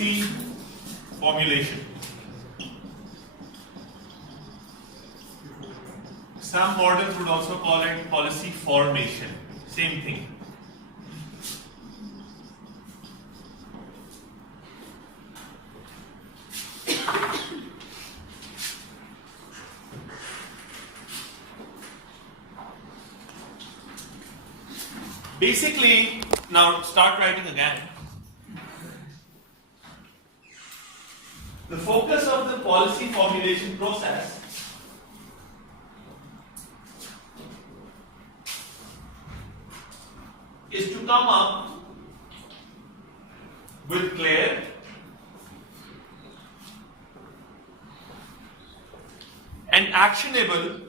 policy formulation. Some moderns would also call it policy formation. Same thing. Basically, now start writing again. The focus of the policy formulation process is to come up with clear and actionable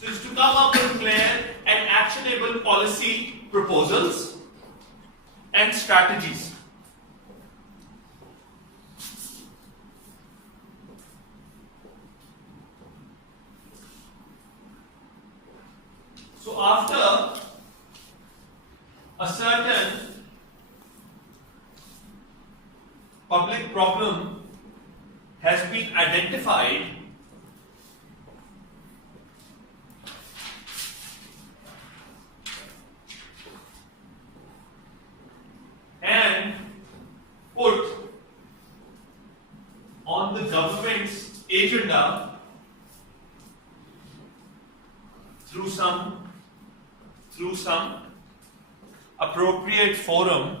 So it's to come up with clear and actionable policy proposals and strategies. So after a certain public problem has been identified, and put on the government's agenda through some appropriate forum.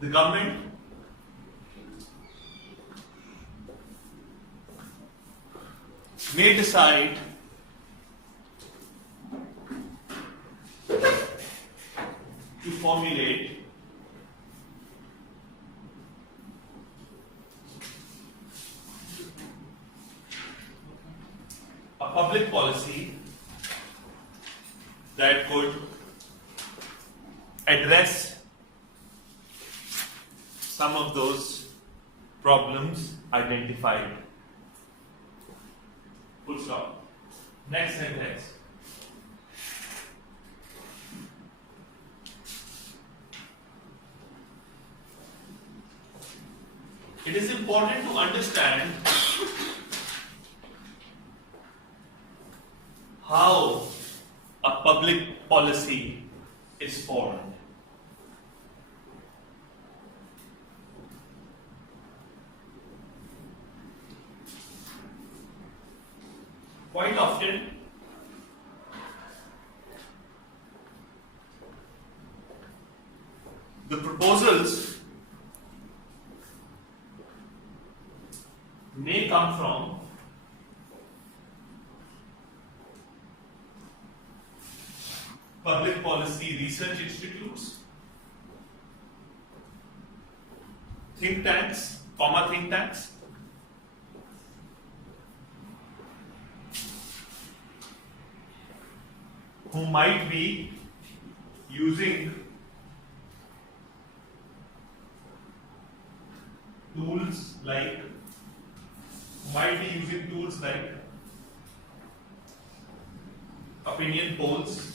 the government may decide to formulate a public policy that could address some of those problems identified. Full stop. Next sentence. It is important to understand how a public policy is formed. Quite often, the proposals may come from public policy research institutes, think tanks, who might be using tools like opinion polls.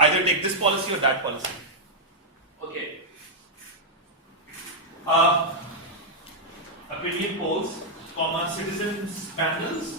either take this policy or that policy. Okay. Opinion polls, citizens panels.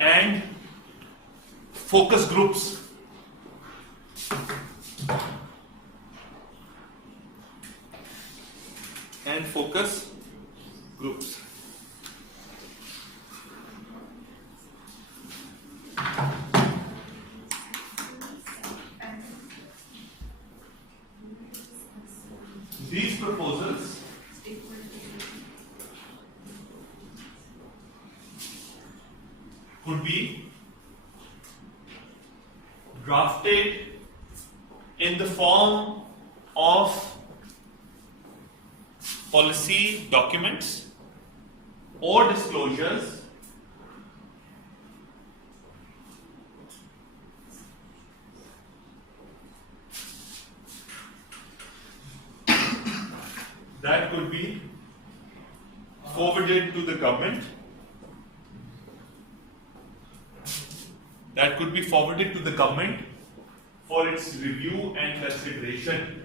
and focus groups. focus groups. These proposals could be drafted in the form of policy documents or disclosures that could be forwarded to the government, for its review and consideration.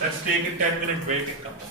Let's take a 10-minute break and come back.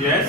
Yes.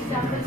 examples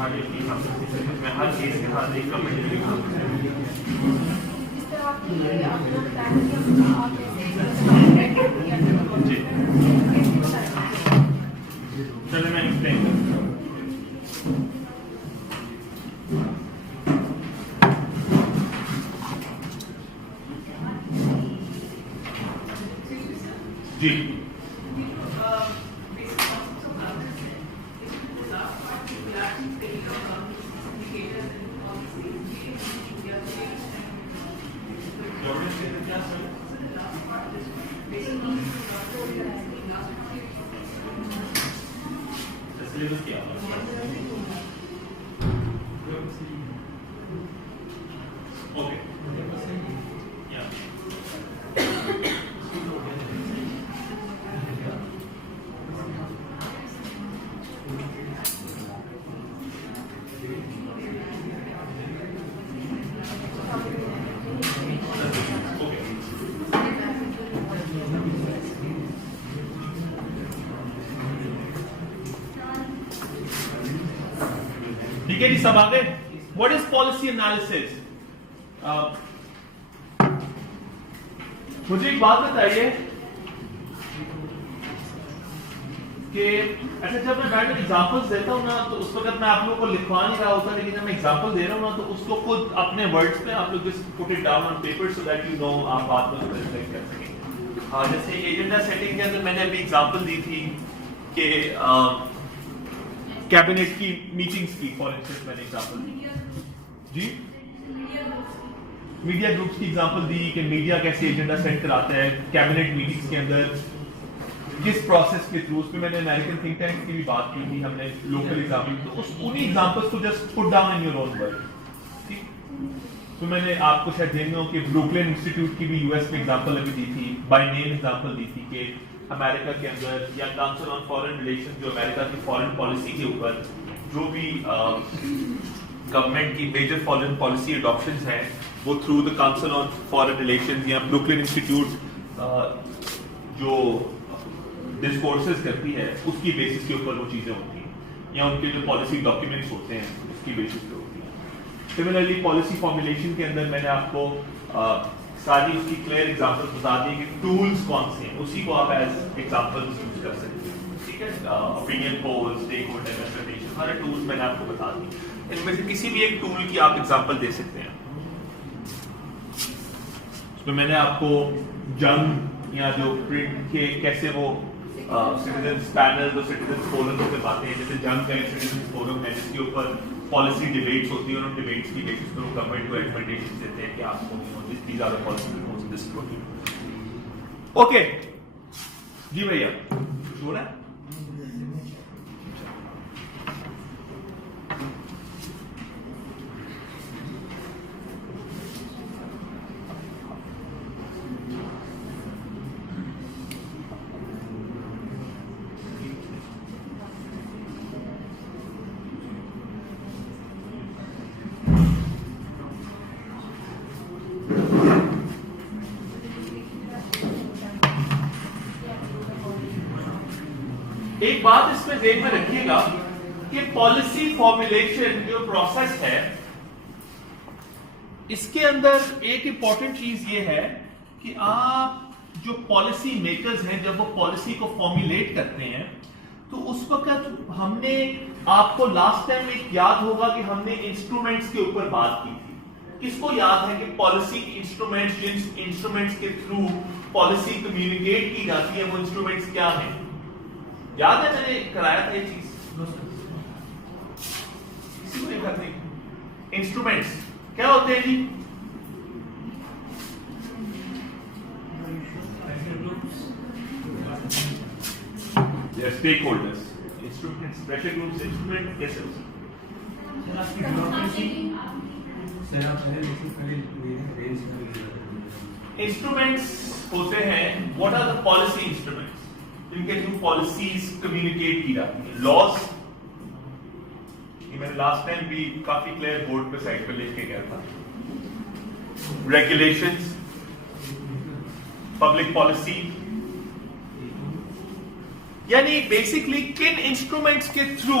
خالی اپنی کمنٹ میں ہر چیز کے ساتھ ایک کمنٹ لکھا. جس طرح آپ نے آپ کو بتایا کہ آپ جیسے جی چلے میں ایکسپلین کرتا ہوں. جی ٹھیک ہے جی سب آگے. What is policy analysis? مجھے ایک بات بتائیے کہ اچھا جب میں بیٹھ کر ایگزامپلس دیتا ہوں نا تو اس وقت میں آپ لوگوں کو لکھوا نہیں رہا ہوتا, لیکن جب میں ایگزامپل دے رہا ہوں نا تو اس کو خود اپنے ورڈز میں آپ لوگ just put it down on paper so that you know آپ بات کو ریفلیکٹ کر سکیں. جیسے ایجنڈا سیٹنگ کے اندر میں نے ابھی ایگزامپل دی تھی کہ کیبنٹ کی میٹنگز کی, فار انسٹنس میں نے ایگزامپل دی. جی میڈیا گروپس کی ایگزامپل دی کہ میڈیا کیسے ایجنڈا سیٹ کراتا ہے کیبنٹ میٹنگز کے اندر, کس پروسیس کے تھرو. اس پہ میں نے امریکن تھنک ٹینک کی بھی بات کی تھی ہم نے, لوکل ایگزامپل. تو اس انہی ایگزامپلس کو just put down in your own word. ٹھیک, تو میں نے آپ کو شاید دین میں کہ بروکلن انسٹیٹیوٹ کی بھی یو ایس میں ایگزامپل ابھی دی تھی, بائی نیم ایگزامپل دی تھی کہ امریکہ کے اندر یا کاؤنسل آن فارن ریلیشن جو امریکہ کی فارن پالیسی کے اوپر جو بھی گورنمنٹ کی میجر فارن پالیسی اڈاپشنز ہیں وہ through the council on foreign relations یا بروکلن انسٹیٹیوٹ جو ڈسکورسز کرتی ہے اس کی بیسس کے اوپر وہ چیزیں ہوتی ہیں, یا ان کے جو پالیسی ڈاکیومنٹس ہوتے ہیں اس کی بیسس پہ ہوتی ہیں. سملرلی پالیسی فارمولیشن کے اندر میں نے آپ کو ساری اس کی کلیئر ایگزامپل بتا دی کہ ٹولز کون سے ہیں, اسی کو آپ ایز ایگزامپل یوز کر سکتے ہیں. ٹھیک ہے, اوپینین پول, اسٹیک ہولڈر ریپرزنٹیشن, سارے ٹولز میں نے آپ کو بتا دی. ان میں سے کسی بھی ایک ٹول کی آپ ایگزامپل دے سکتے ہیں. اس میں نے آپ کو جنگ یا جو پرنٹ کے کیسے وہ سٹیزنز پینل اور سٹیزنز فورم پہ باتیں ہیں, جیسے جنگ کا ایک سٹیزنز فورم ہے جس کے اوپر پالیسی ڈیبیٹس ہوتی ہیں, اور ان ڈیبیٹس کی بیسس پر وہ گورنمنٹ کو ریکمنڈیشن دیتے ہیں کہ آپ کو these are the policy reforms in this project. Okay جی بھیا ہو رہا ہے. ایک بات اس میں ذہن میں رکھیے گا کہ پالیسی فارمولیشن جو پروسیس ہے اس کے اندر ایک امپورٹنٹ چیز یہ ہے کہ آپ جو پالیسی میکرز ہیں جب وہ پالیسی کو فارمولیٹ کرتے ہیں تو اس وقت ہم نے آپ کو لاسٹ ٹائم ایک یاد ہوگا کہ ہم نے انسٹرومنٹس کے اوپر بات کی تھی. کس کو یاد ہے کہ پالیسی انسٹرومنٹس, جن انسٹرومنٹس کے تھرو پالیسی کمیونیکیٹ کی جاتی ہے وہ انسٹرومنٹس کیا ہیں؟ یاد ہے میں نے کرایا تھا یہ چیز, کسی کو یاد نہیں. انسٹرومنٹس کیا ہوتے ہیں جی؟ Stakeholders, instruments, pressure groups, instrument کیسے ہو انسٹرومنٹس ہوتے ہیں. What are the policy instruments جن کے تھرو پالیسیز کمیونیکیٹ کی جاتی ہیں؟ لاس, یہ میں نے لاسٹ ٹائم بھی کافی کلیئر بورڈ پہ سائڈ پہ لکھ کے گیا تھا. ریگولیشنز, پبلک پالیسی, یعنی بیسکلی کن انسٹرومنٹس کے through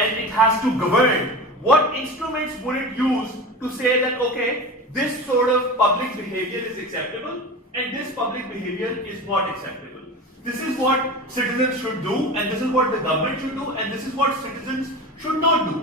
and it has to govern, what instruments would it use to say that okay, this sort of public behavior is acceptable and this public behavior is not acceptable? This is what citizens should do and this is what the government should do and this is what citizens should not do.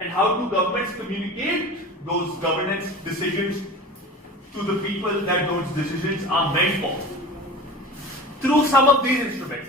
and how do governments communicate those governance decisions to the people that those decisions are meant for? Through some of these instruments.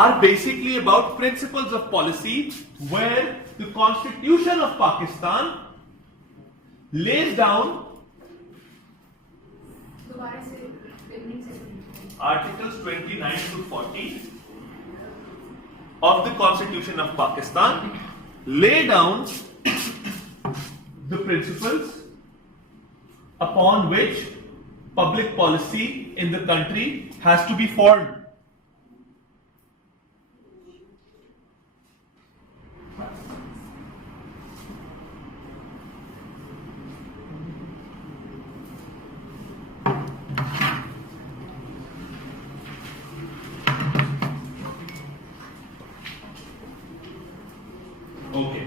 are basically about principles of policy where the Constitution of Pakistan lays down Articles 29 to 40 of the Constitution of Pakistan lay down the principles upon which public policy in the country has to be formed. Okay.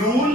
rule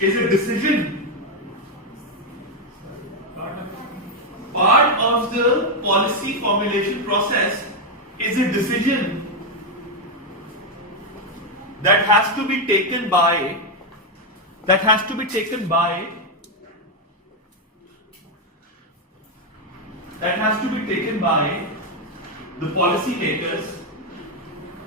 is a decision. Part of the policy formulation process is a decision that has to be taken by the policy makers.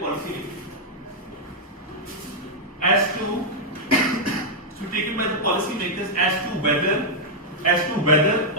policy as to taken by the policy makers as to whether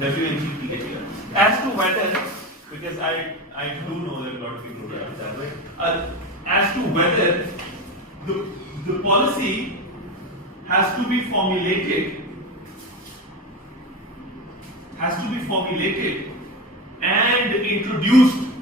WNT as to whether, because I do know that a lot of people do that way, as to whether the policy has to be formulated and introduced.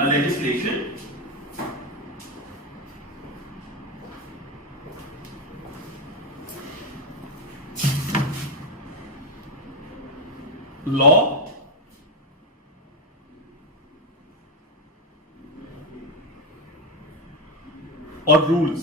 a legislation law or rules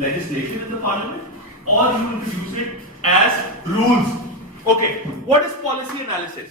legislation in the parliament or you introduce it as rules. Okay, what is policy analysis?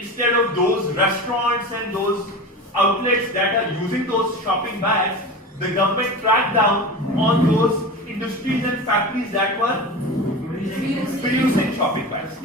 instead of those restaurants and those outlets that are using those shopping bags, the government cracked down on those industries and factories that were producing shopping bags.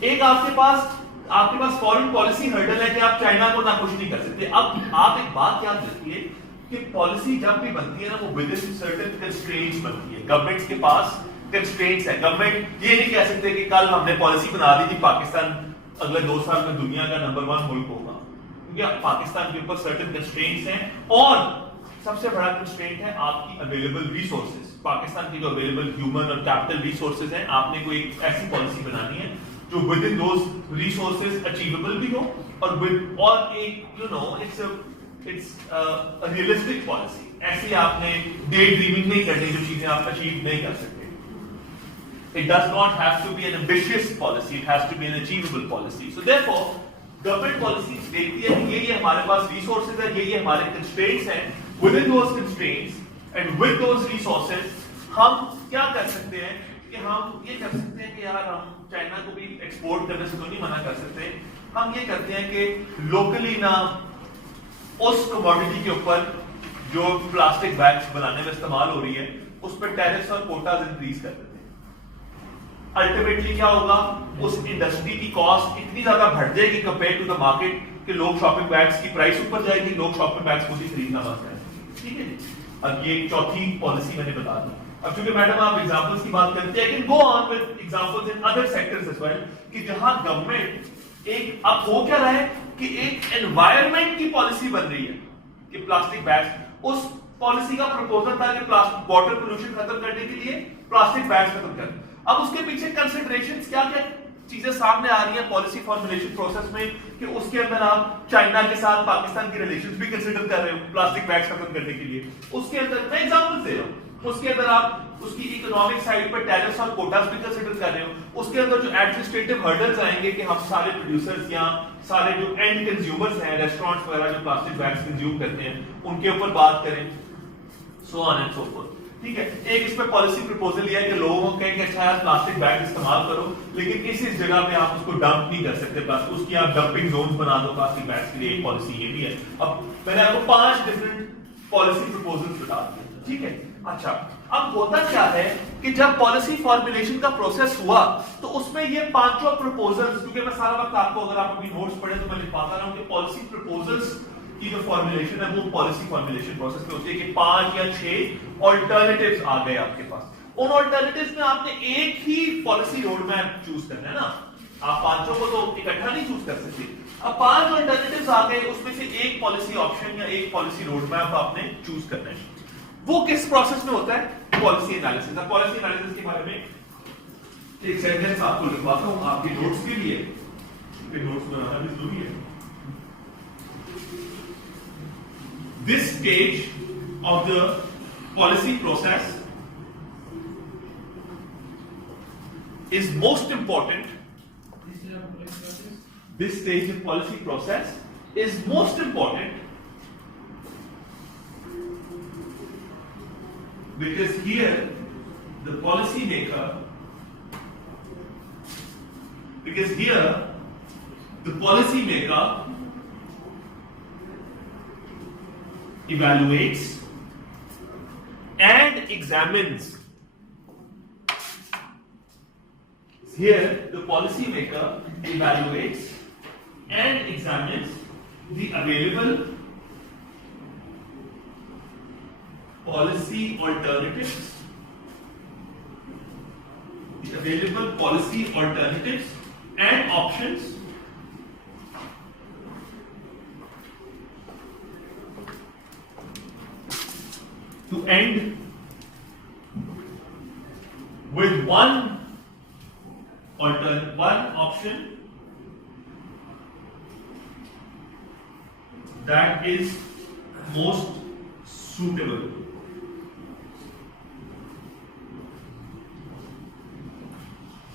ایک آپ کے پاس فورن پالیسی ہرڈل ہے کہ آپ چائنا کو ناخوش نہیں کر سکتے. اب آپ ایک بات یاد رکھیے کہ پالیسی جب بھی بنتی ہے نا وہ ود ان سرٹن کنسٹرینٹس بنتی ہے. گورنمنٹس کے پاس کنسٹرینٹس ہیں. گورنمنٹ یہ نہیں کہہ سکتے کہ کل ہم نے پالیسی بنا دی تھی پاکستان اگلے 2 سال میں دنیا کا نمبر 1 ملک ہوگا, کیونکہ پاکستان کے اوپر سرٹن کنسٹرینٹس ہیں. اور سب سے بڑا کنسٹرینٹ ہے آپ کی اویلیبل ریسورسز. پاکستان کی جو اویلیبل ہیومن اور کیپٹل ریسورسز ہیں, آپ نے کوئی ایسی پالیسی بنانی ہے جو with in those resources achievable بھی ہو اور ایک اٹس ریئلسٹک پالیسی. ایسی آپ نے ڈے ڈریمنگ نہیں کرنی جو چیزیں آپ اچیو نہیں کر سکتے. It does not have to be an ambitious policy, it has to be an achievable policy. So therefore, government policies دیکھتی ہے کہ یہ ہمارے پاس resources ہیں, یہ ہمارے constraints ہیں. Within those constraints and with those resources, ہم کیا کر سکتے ہیں کہ ہم یہ کر سکتے ہیں کہ یار ہم چائنا کو بھی ایکسپورٹ کرنے سے تو نہیں منع کر سکتے. ہم یہ کرتے ہیں کہ لوکلی نا اس کموڈٹی کے اوپر جو پلاسٹک بیگز بنانے میں استعمال ہو رہی ہے اس پر ٹیرفز اور کوٹاز انکریز کر دیتے ہیں. الٹیمیٹلی کیا ہوگا, اس انڈسٹری کی کاسٹ اتنی زیادہ بڑھ جائے گی کمپیئر ٹو دا مارکیٹ کہ لوگ شاپنگ بیگز کی پرائس اوپر جائے گی, لوگ شاپنگ بیگز خود ہی خریدنا بند کر دیں گے. ٹھیک ہے جی. اب یہ چوتھی پالیسی میں نے بتا دی. اب چونکہ میڈم آپ ایگزامپلس کی بات کرتے ہیں, can go on with examples in other sectors as well, کہ جہاں گورنمنٹ ایک اب ہو کیا رہا ہے کہ ایک انوائرمنٹ کی پالیسی بن رہی ہے کہ پلاسٹک بیگز, اس پالیسی کا پروپوزل تھا کہ واٹر پولوشن ختم کرنے کے لیے پلاسٹک بیگز ختم کریں. اب اس کے پیچھے کنسیڈریشنز کیا کیا چیزیں سامنے آ رہی ہیں پالیسی فارمولیشن پروسیس میں, کہ اس کے اندر آپ چائنا کے ساتھ پاکستان کی ریلیشنز بھی کنسیڈر کر رہے ہو پلاسٹک بیگز ختم کرنے کے لیے. اس کے اندر میں ایگزامپل دے رہا ہوں, اس کے اندر آپ اس کی اکنامک سائڈ پر ٹیرفز اور کوٹاز بھی کنسیڈر کر رہے ہو. اس کے اندر جو ایڈمنسٹریٹو ہرڈلز آئیں گے کہ ہم سارے پروڈیوسرز یا سارے جو اینڈ کنزیومرز ہیں ریسٹورینٹس وغیرہ جو پلاسٹک بیگز کنزیوم کرتے ہیں ان کے اوپر بات کریں, سو آن اینڈ سو فورتھ. ٹھیک ہے. ایک اس پہ پالیسی پروپوزل یہ ہے کہ لوگوں کو کہیں کہ اچھا یار پلاسٹک بیگ استعمال کرو, لیکن اس جگہ پہ آپ اس کو ڈمپ نہیں کر سکتے, بس اس کی آپ ڈمپنگ زونز بنا دو پلاسٹک بیگز کے لیے. ایک پالیسی یہ بھی ہے. اب میں نے آپ کو 5 ڈفرنٹ پالیسی پروپوزلز بتا دیے. ٹھیک ہے. اچھا اب ہوتا کیا ہے کہ جب پالیسی فارمولیشن کا پروسیس ہوا تو اس میں یہ 5 پروپوزلز, کیونکہ میں سارا وقت آپ کو اگر آپ اپنی نوٹس پڑھیں تو میں لکھواتا رہا ہوں کہ پالیسی پروپوزلز کی جو فارمولیشن ہے وہ پالیسی فارمولیشن پروسیس میں ہوتی ہے کہ 5 یا 6 آلٹرنیٹیوز آ گئے آپ کے پاس. ان آلٹرنیٹیوز میں آپ نے ایک ہی پالیسی روڈ میپ چوز کرنا ہے نا, آپ 5 کو تو اکٹھا نہیں چوز کر سکتے. اب 5 آلٹرنیٹیوز آ گئے, اس میں سے ایک پالیسی آپشن یا ایک پالیسی روڈ میپ آپ نے چوز کرنا ہے. وہ کس پروسیس میں ہوتا ہے, پالیسی انالیسس. اب پالیسی انالیسس کے بارے میں ایک سینٹنس آپ کو لکھواتا ہوں آپ کی نوٹس کے لیے, کیونکہ نوٹس بنانا بھی ضروری ہے. This stage of the policy process is most important. This stage of policy process is most important because here the policy maker evaluates and examines. Here, the policy maker evaluates and examines the available policy alternatives, and options to end with one option that is most suitable.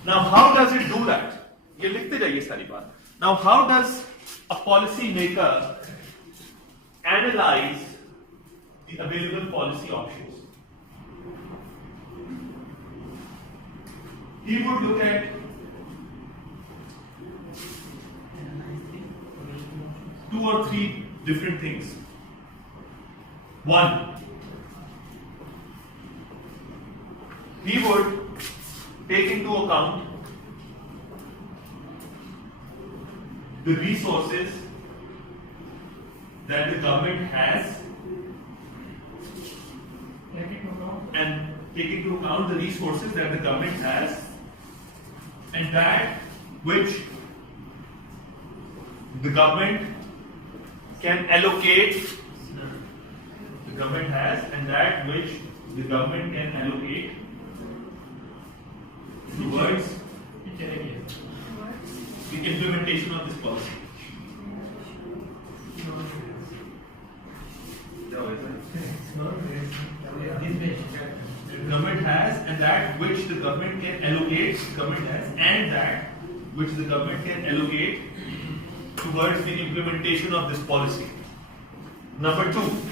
Now how does it do that? یہ لکھتے جائیے ساری بات. Now how does a policy maker analyze the available policy options? He would look at two or three different things. One, he would take into account the resources that the government has and take into account the resources that the government has and that which the government can allocate the government has and that which the government can allocate towards the implementation of this policy. The government has and that which the government can allocate, government has and that which the government can allocate towards the implementation of this policy. Number 2.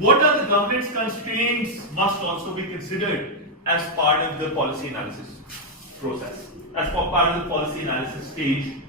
what are the government's constraints must also be considered as part of the policy analysis process as part of the policy analysis stage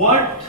what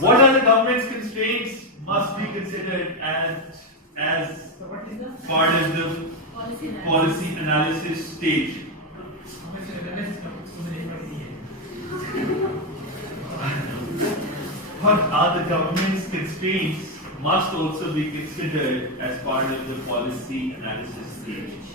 what are the government's constraints must be considered as part of the policy analysis stage what are the government's constraints must also be considered as part of the policy analysis stage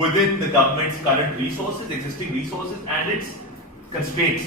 within the government's current resources existing resources and its constraints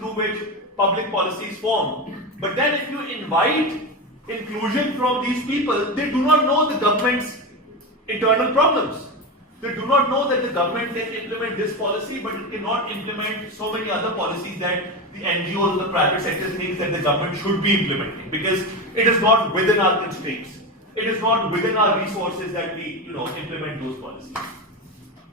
through which public policy is formed. But then if you invite inclusion from these people, they do not know the government's internal problems. They do not know that the government can implement this policy, but it cannot implement so many other policies that the NGOs or the private sector thinks that the government should be implementing, because it is not within our constraints. It is not within our resources that we, implement those policies.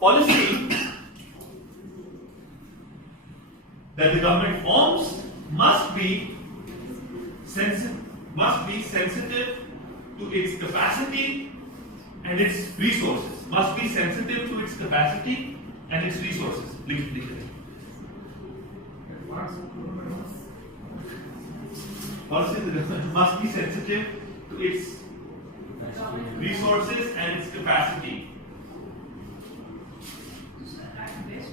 policy that the government forms must be sensitive to its capacity and its resources. Must be sensitive to its capacity and its resources. Policy must be sensitive to its resources and its capacity. At best,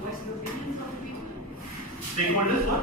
voice the opinions of the people. Stakeholders what?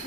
so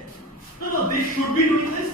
it. No, they should be doing this.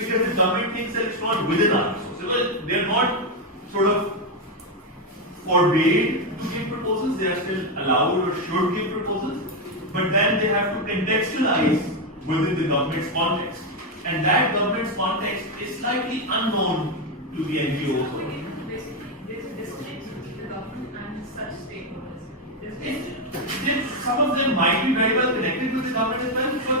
because the government thinks that it's not within our resources. Well, they are not sort of forbade to give proposals, they are still allowed or should give proposals, but then they have to contextualize within the government's context, and that government's context is slightly unknown to the NGOs. Basically, there's a disconnect between the government and such stakeholders. Some of them might be very well connected with the government as well, but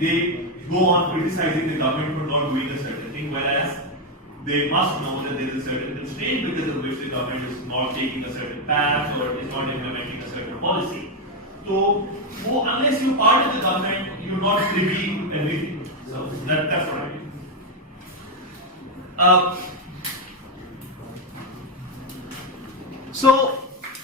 They go on criticizing the government for not doing a certain thing, whereas they must know that there is a certain constraint because of which the government is not taking a certain path or is not implementing a certain policy. So, unless you're part of the government, you're not privy to everything. So that's what I mean. So,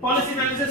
Policy analysis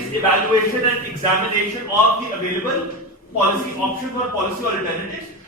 is evaluation and examination of the available policy options or policy alternatives.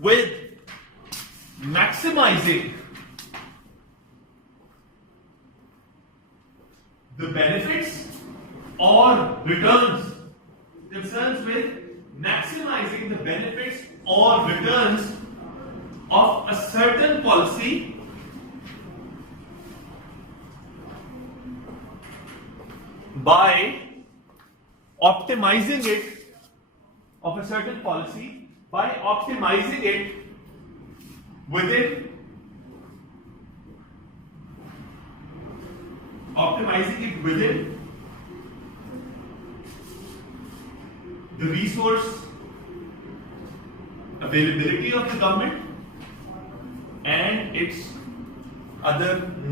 with maximizing the benefits or returns, concerns with maximizing the benefits or returns of a certain policy by optimizing it of a certain policy by optimizing it within the resource availability of the government and its other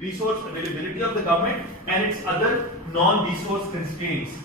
Resource availability of the government and its other non-resource constraints.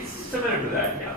It's similar to that, yeah.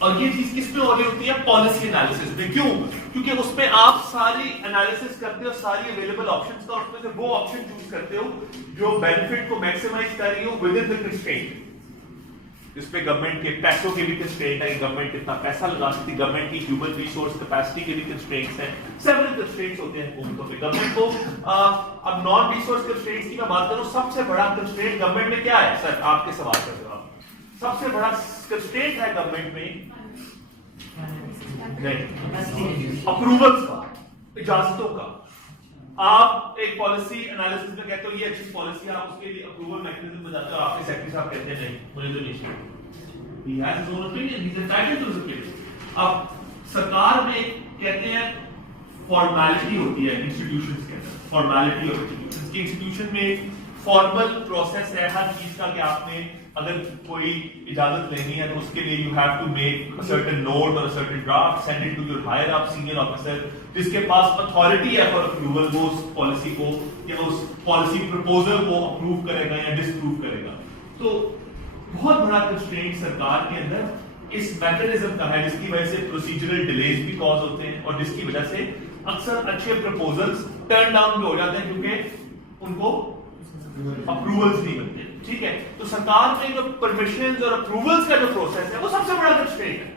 اور یہ چیز کس میں ہو رہی ہوتی ہے؟ پالیسی انالیسس میں. کیوں؟ کیونکہ اس میں آپ ساری انالیسس کرتے ہو ساری اویلیبل آپشنز کا, اور اس میں سے وہ آپشن چوز کرتے ہو جو بینیفٹ کو میکسیمائز کر رہی ہو ود ان دی کنسٹرینٹ. اس پہ گورنمنٹ کے پیسوں کے بھی کنسٹرینٹ ہے, گورنمنٹ کتنا پیسہ لگا سکتی, گورنمنٹ کی ہیومن ریسورس کیپیسٹی کے بھی کنسٹرینٹس ہیں, سیورل کنسٹرینٹس ہوتے ہیں حکومتوں پہ. گورنمنٹ کو اب نان ریسورس کنسٹرینٹس کی میں بات کروں, سب سے بڑا کنسٹرینٹ گورنمنٹ میں کیا ہے؟ سر آپ کے سوال کا جواب, سب سے بڑا کنسٹرینٹ ہے گورنمنٹ میں اپروولس کا, اجازتوں کا. آپ ایک پالیسی انالیسس میں کہتے ہو یہ اچھی پالیسی ہے, آپ اس کے لیے اپروول میکینزم بتاتے ہو, آپ کے سیکرٹری صاحب کہتے ہیں نہیں مجھے تو نہیں چاہیے, he has his own opinion, he's entitled to his opinion. اب سرکار میں کہتے ہیں فارمیلٹی ہوتی ہے انسٹیٹیوشنز کے اندر, فارمیلٹی آف انسٹیٹیوشنز کی, انسٹیٹیوشن میں فارمل پروسیس ہے ہر چیز کا کہ آپ نے اگر کوئی اجازت لینی ہے تو اس کے لیے you have to make a certain note or a certain draft, send it to your higher up senior officer جس کے پاس اتھارٹی ہے فار اپروول, وہ اس پالیسی کو یا اس پالیسی پرپوزل کو اپروو کرے گا یا ڈس اپروو کرے گا. تو بہت بڑا کنسٹرینٹ سرکار کے اندر اس میکینزم کا ہے, جس کی وجہ سے پروسیجرل ڈیلیز بھی کاز ہوتے ہیں, اور جس کی وجہ سے اکثر اچھے پرپوزلز ٹرن ڈاؤن بھی ہو جاتے ہیں کیونکہ ان کو اپروولز نہیں ملتے. ٹھیک ہے, تو سرکار میں جو پرمیشنز اور اپروولز کا جو پروسیس ہے وہ سب سے بڑا کنسٹرینٹ ہے.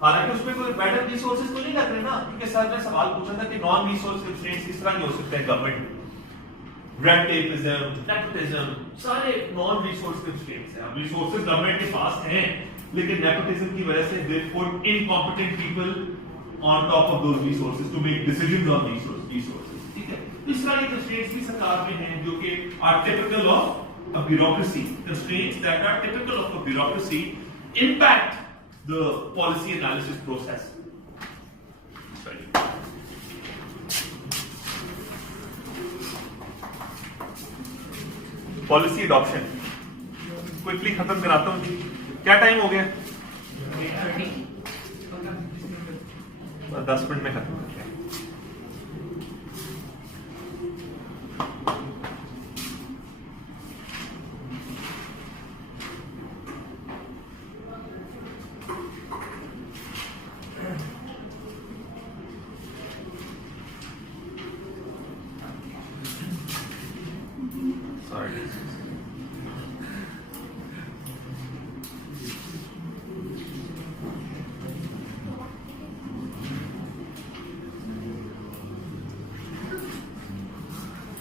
حالانکہ اس میں کوئی بیٹر ریسورسز تو نہیں لگ رہے نا, کیونکہ سر نے سوال پوچھا تھا کہ نان ریسورس کنسٹرینٹس کس طرح کے ہو سکتے ہیں گورنمنٹ, ریڈ ٹیپزم, نیپوٹزم, سارے نان ریسورس کنسٹرینٹس ہیں. اب ریسورسز گورنمنٹ کے پاس ہیں لیکن نیپوٹزم کی وجہ سے they put incompetent people on top of those resources to make decisions on resources. ٹھیک ہے, اس طرح کے کنسٹرینٹس بھی سرکار میں ہیں جو کہ are typical of a bureaucracy. Constraints that are typical of a bureaucracy impact the policy analysis process. Sorry. Policy adoption. Quickly ختم کراتا ہوں جی. کیا ٹائم ہو گیا؟ 10 منٹ میں ختم کرتے ہیں.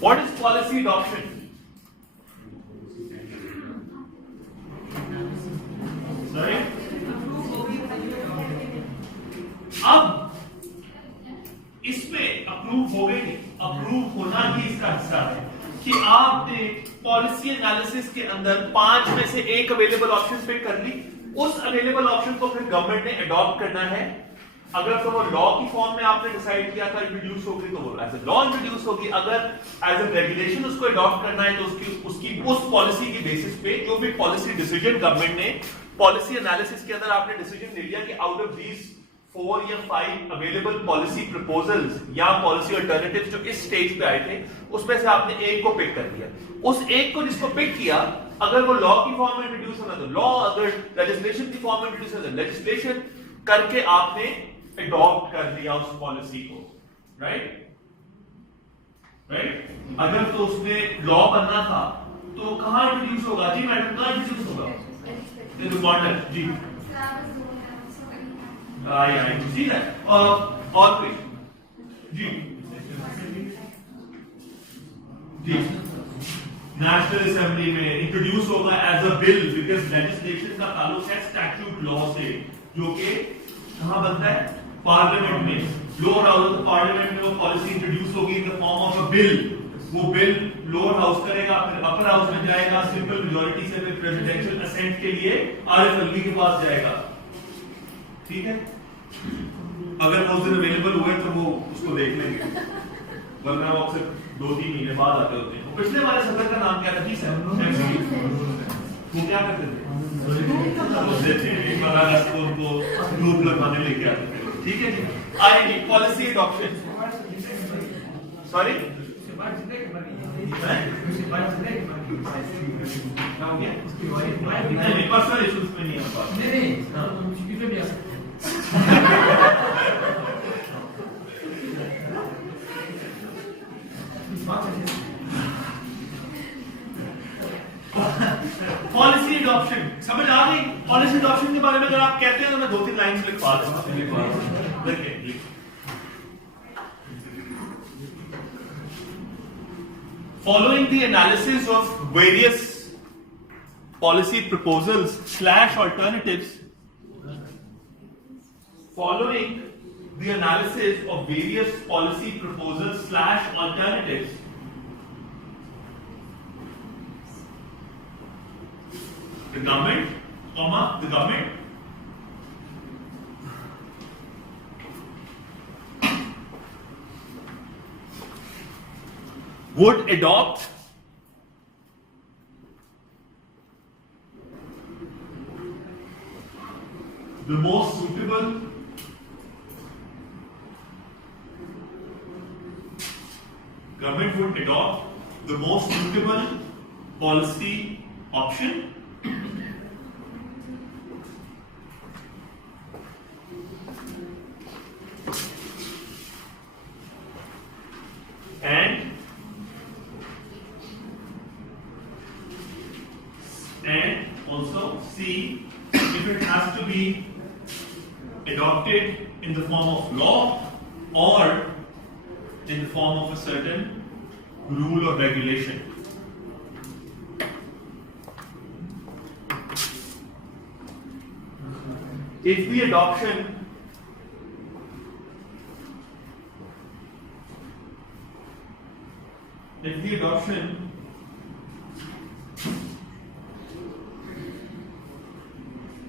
What is policy adoption? Sorry? اب اس میں اپروو ہو گئے نہیں, اپروو ہونا ہی اس کا حصہ ہے کہ آپ نے پالیسی انالیسس کے اندر 5 میں سے ایک اویلیبل آپشن پہ کر لی, اس اویلیبل آپشن کو پھر گورنمنٹ نے اڈاپٹ کرنا ہے. اگر تو وہ لا کی فارم میں آپ نے ڈیسائیڈ کیا تھا انٹروڈیوس ہوگی تو وہ ایز اے لا انٹروڈیوس ہوگی, اگر ایز اے ریگولیشن اس کو اڈاپٹ کرنا ہے تو اس پالیسی کی بیسس پہ جو بھی پالیسی ڈیسیژن گورنمنٹ نے پالیسی انالیسس کے اندر آپ نے ڈیسیژن لے لیا کہ آؤٹ آف دیز 4 یا 5 اویلیبل پالیسی پرپوزلز یا پالیسی الٹرنیٹیوز جو اس سٹیج پہ آئے تھے اس میں سے آپ نے ایک کو پک کر لیا. اس ایک کو جس کو پک کیا اگر وہ لا کی فارم میں انٹروڈیوس ہونا تو لا, اگر لیجسلیشن کی فارم میں انٹروڈیوس ہونا تو لیجسلیشن کر کے آپ نے اڈاپٹ کر لیا اس پالیسی کو. رائٹ رائٹ, اگر تو اس نے لا بننا تھا تو کہاں انٹروڈیوس ہوگا؟ جی میڈم کہاں انٹروڈیوس ہوگا؟ جی ٹھیک ہے, اور کوئی جی جی نیشنل اسمبلی میں انٹروڈیوس ہوگا as a bill, because legislation کا تعلق ہے اسٹیچوٹ لا سے جو کہ کہاں بنتا ہے؟ پارلیمنٹ میں. لوور ہاؤس آف پارلیمنٹ میں وہ پالیسی انٹروڈیوس ہوگی ان دی فارم آف اے بل. وہ بل لوور ہاؤس کرے گا, پھر اپر ہاؤس میں جائے گا سمپل میجورٹی سے, پھر پریزیڈنشل اسینٹ کے لیے عارف الوی کے پاس جائے گا. ٹھیک ہے, اگر وہ اس دن اویلیبل ہوئے تو وہ اس کو دیکھ لیں گے, ورنہ وہ اکثر 2-3 مہینے بعد آتے ہوتے ہیں. پچھلے والے صدر کا نام کیا تھا؟ جی سر, وہ کیا کرتے تھے؟ گروپ لگوانے لے کے آتے تھے. ٹھیک ہے جی, آئے گی پالیسی اڈاپشن. سوری نہیں پرسنل ایشوز میں نہیں پالیسی اڈاپشن سمجھ آ گئی. پالیسی اڈاپشن کے بارے میں اگر آپ کہتے ہیں تو میں 2-3 لائنز لکھوا دوں گا. دیکھیں following the analysis of various policy proposals / alternatives, following the analysis of various policy proposals / alternatives, the government would adopt the most suitable policy option and also see if it has to be adopted in the form of law or in the form of a certain rule or regulation. If the adoption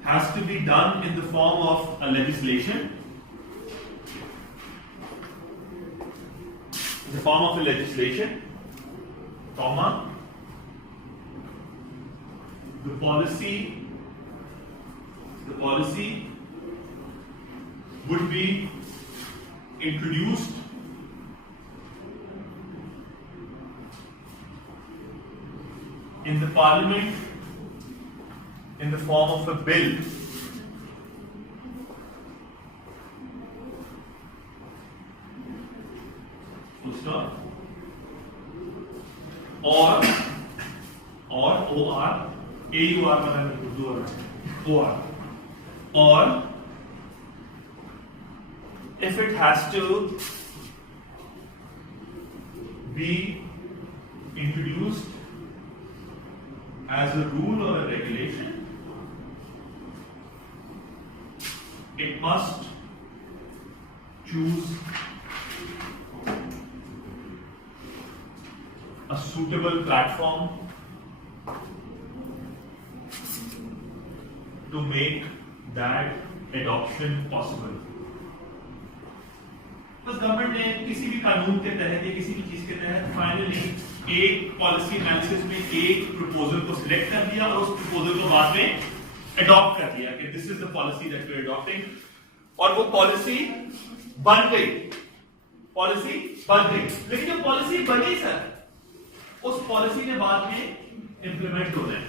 has to be done in the form of a legislation, comma, the policy would be introduced in the parliament in the form of a bill. Full stop. Or O-R, A-U-R or if it has to be introduced as a rule or a regulation, it must choose a suitable platform to make that adoption possible. بس گورنمنٹ نے کسی بھی قانون کے تحت یا کسی بھی چیز کے تحت فائنلی ایک پالیسی انالیسس میں ایک پروپوزل کو سلیکٹ کر دیا اور اس پروپوزل کو بعد میں اڈاپٹ کر دیا کہ this is the policy that we are adopting, اور وہ پالیسی بن گئی. لیکن جو پالیسی بنی سر, اس پالیسی نے بعد میں امپلیمنٹ ہونا ہے.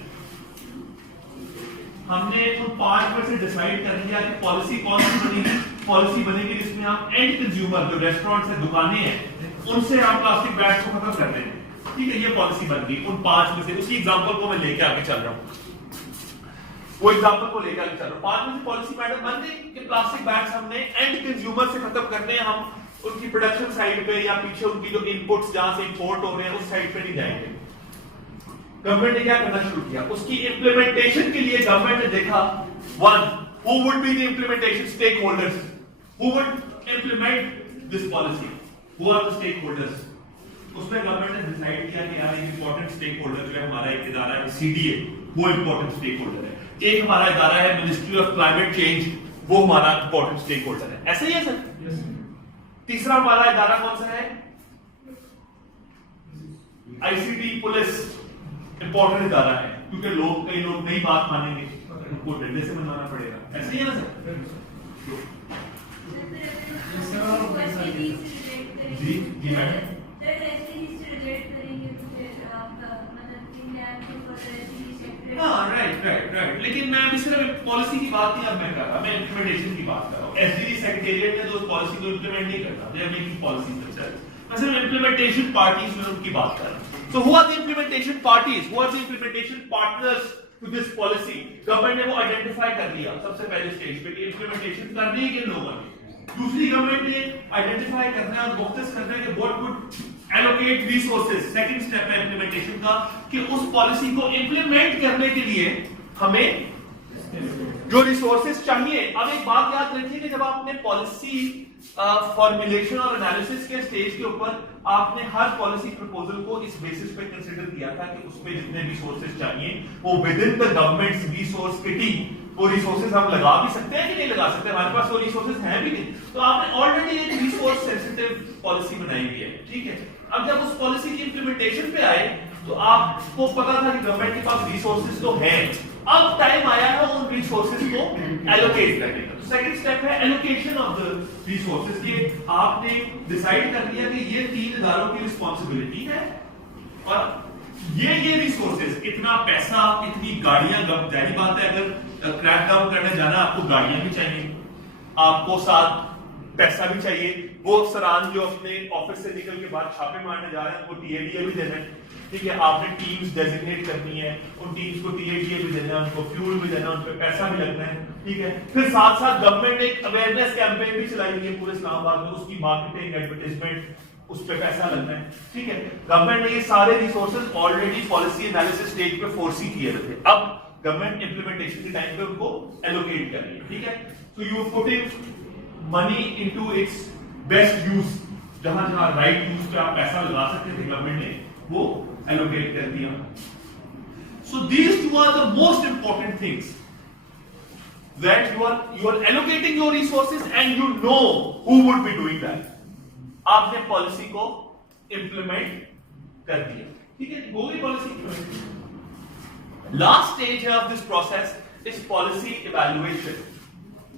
ہم نے ان 5 میں سے ڈیسائیڈ کر لیا کہ پالیسی کون سی بنے گی. پالیسی بنے گی جس میں آپ اینڈ کنزیومر جو ریسٹورینٹس ہیں, دکانیں ہیں, ان سے آپ پلاسٹک بیگز کو ختم کر دیں. ٹھیک ہے, یہ پالیسی بن گئی ان 5 میں سے. اسی ایگزامپل کو میں لے کے آگے چل رہا ہوں. 5 میں سے پالیسی پیٹرن بن گئی کہ پلاسٹک بیگز ہم نے اینڈ کنزیومر سے ختم کرنے ہیں. ہم ان کی پروڈکشن سائڈ پہ یا پیچھے ان کی جو ان پٹس جہاں سے امپورٹ ہو رہے ہیں اس سائڈ پہ نہیں جائیں گے. گورنمنٹ نے کیا کرنا شروع کیا, اس کی امپلیمنٹیشن کے لیے گورنمنٹ نے دیکھا who would be the implementation stakeholders, who would implement this policy, who are the stakeholders. اس میں گورنمنٹ نے ڈیسائیڈ کیا کہ یار ایک امپورٹنٹ اسٹیک ہولڈر جو ہے ہمارا ایک ادارہ ہے CDA, وہ امپورٹنٹ اسٹیک ہولڈر ہے. ایک ہمارا ادارہ ہے منسٹری آف کلائمیٹ چینج, وہ ہمارا امپورٹنٹ اسٹیک ہولڈر ہے. ایسا ہی ہے سر. تیسرا ہمارا ادارہ کون سا ہے, ICT پولیس, امپورٹنٹ ادارہ ہے کیونکہ کئی لوگ نہیں بات مانیں گے, ان کو ڈنڈے سے منوانا پڑے گا. ایسا ہی ہے نا سر. جی میڈم. ہاں رائٹ رائٹ رائٹ، لیکن میں ابھی صرف پالیسی کی بات نہیں اب میں کر رہا، میں امپلیمنٹیشن کی بات کر رہا ہوں. ایس ڈی جی سیکریٹریٹ نے تو پالیسی کو امپلیمنٹ نہیں کرتا، they are making policies themselves. میں صرف امپلیمنٹیشن پارٹیز میں ان کی بات کر رہا ہوں. So who are the implementation parties? Who are the implementation partners to this policy? Government نے وہ آئیڈینٹیفائی کر لیا سب سے پہلے اسٹیج پہ کہ امپلیمنٹیشن کرنی ہے کن لوگوں نے. دوسری گورنمنٹ نے آئیڈینٹیفائی کرنا ہے اور مختص کرنا ہے کہ what would allocate resources. Second step ہے امپلیمنٹیشن کا کہ اس پالیسی کو امپلیمنٹ کرنے کے لیے ہمیں جو ریسورسز چاہیے. اب ایک بات یاد رکھیے کہ جب آپ نے پالیسی فارمولیشن اور انالیسس کے سٹیج کے اوپر آپ نے ہر پالیسی پروپوزل کو اس بیسس پہ کنسیڈر کیا تھا کہ اس پہ جتنے ریسورسز چاہیے وہ with in the governments resource کٹی وہ ریسورسز ہم لگا بھی سکتے ہیں کہ نہیں لگا سکتے، ہمارے پاس وہ ریسورسز ہیں بھی نہیں. تو آپ نے آلریڈی ایک ریسورس سینسٹیو پالیسی بنائی ہوئی ہے، ٹھیک ہے. اب جب اس پالیسی کی امپلیمنٹیشن پہ آئے تو آپ کو پتا تھا کہ گورنمنٹ کے پاس ریسورسز تو ہیں، اب ٹائم آیا ہے ان ریسورسز کو ایلوکیٹ کرنے کا. سیکنڈ اسٹیپ ہے ایلوکیشن آف دا ریسورسز. یہ آپ نے ڈیسائیڈ کر لیا کہ یہ 3 اداروں کی رسپانسبلٹی ہے اور یہ ریسورسز اتنا پیسہ اتنی گاڑیاں، ظاہری بات ہے اگر کریک ڈاؤن کرنے جانا آپ کو گاڑیاں بھی چاہیے، آپ کو ساتھ پیسہ بھی چاہیے. وہ افسران جو اپنے آفس سے نکل کے بعد چھاپے مارنے جا رہے ہیں ان کو ٹی اے ڈی اے بھی دینا ہے، ٹھیک ہے. آپ نے ٹیمز ڈیزگنیٹ کرنی ہے، ان ٹیمز کو ٹی اے ڈی اے بھی دینا ہے، ان کو فیول بھی دینا ہے، ان پہ پیسہ بھی لگنا ہے، ٹھیک ہے. پھر ساتھ ساتھ گورنمنٹ نے ایک اویئرنیس کیمپین بھی چلائی ہوئی ہے پورے اسلام آباد میں، اس کی مارکیٹنگ ایڈورٹائزمنٹ اس پہ پیسہ لگنا ہے، ٹھیک ہے. گورنمنٹ نے یہ سارے resources already policy analysis stage پہ فورسی کیے تھے، اب گورنمنٹ امپلیمنٹیشن کے ٹائم پہ ان کو ایلوکیٹ کر رہی ہے، ٹھیک ہے. So you are putting money into its best use. جہاں جہاں رائٹ یوز پہ آپ پیسہ لگا سکتے تھے گورنمنٹ نے وہ ایلوکیٹ کر دیا. So these two are the most important things that you are allocating your resources and you know who would be doing that. آپ نے پالیسی کو امپلیمنٹ کر دیا، ٹھیک ہے. وہ بھی policy implement. Last stage of this process is policy evaluation,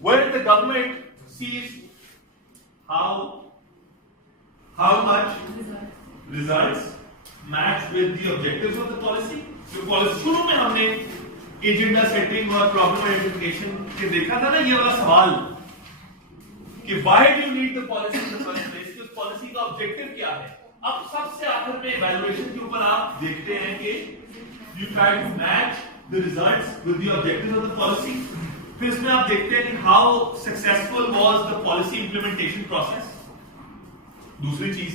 where the government sees how much results match with the objectives of the policy. جو پالیسی شروع میں ہم نے ایجنڈا سیٹنگ اور پرابلم آئیڈینٹیفیکیشن کے دیکھا تھا نا، یہ والا سوال کہ why do you need the policy in the first place، کہ اس پالیسی کا آبجیکٹو کیا ہے. اب سب سے آخر میں ایویلویشن کے اوپر آپ دیکھتے ہیں کہ you try to match the results with the objectives of the policy. پھر اس میں آپ دیکھتے ہیں کہ how successful was the policy implementation process. دوسری چیز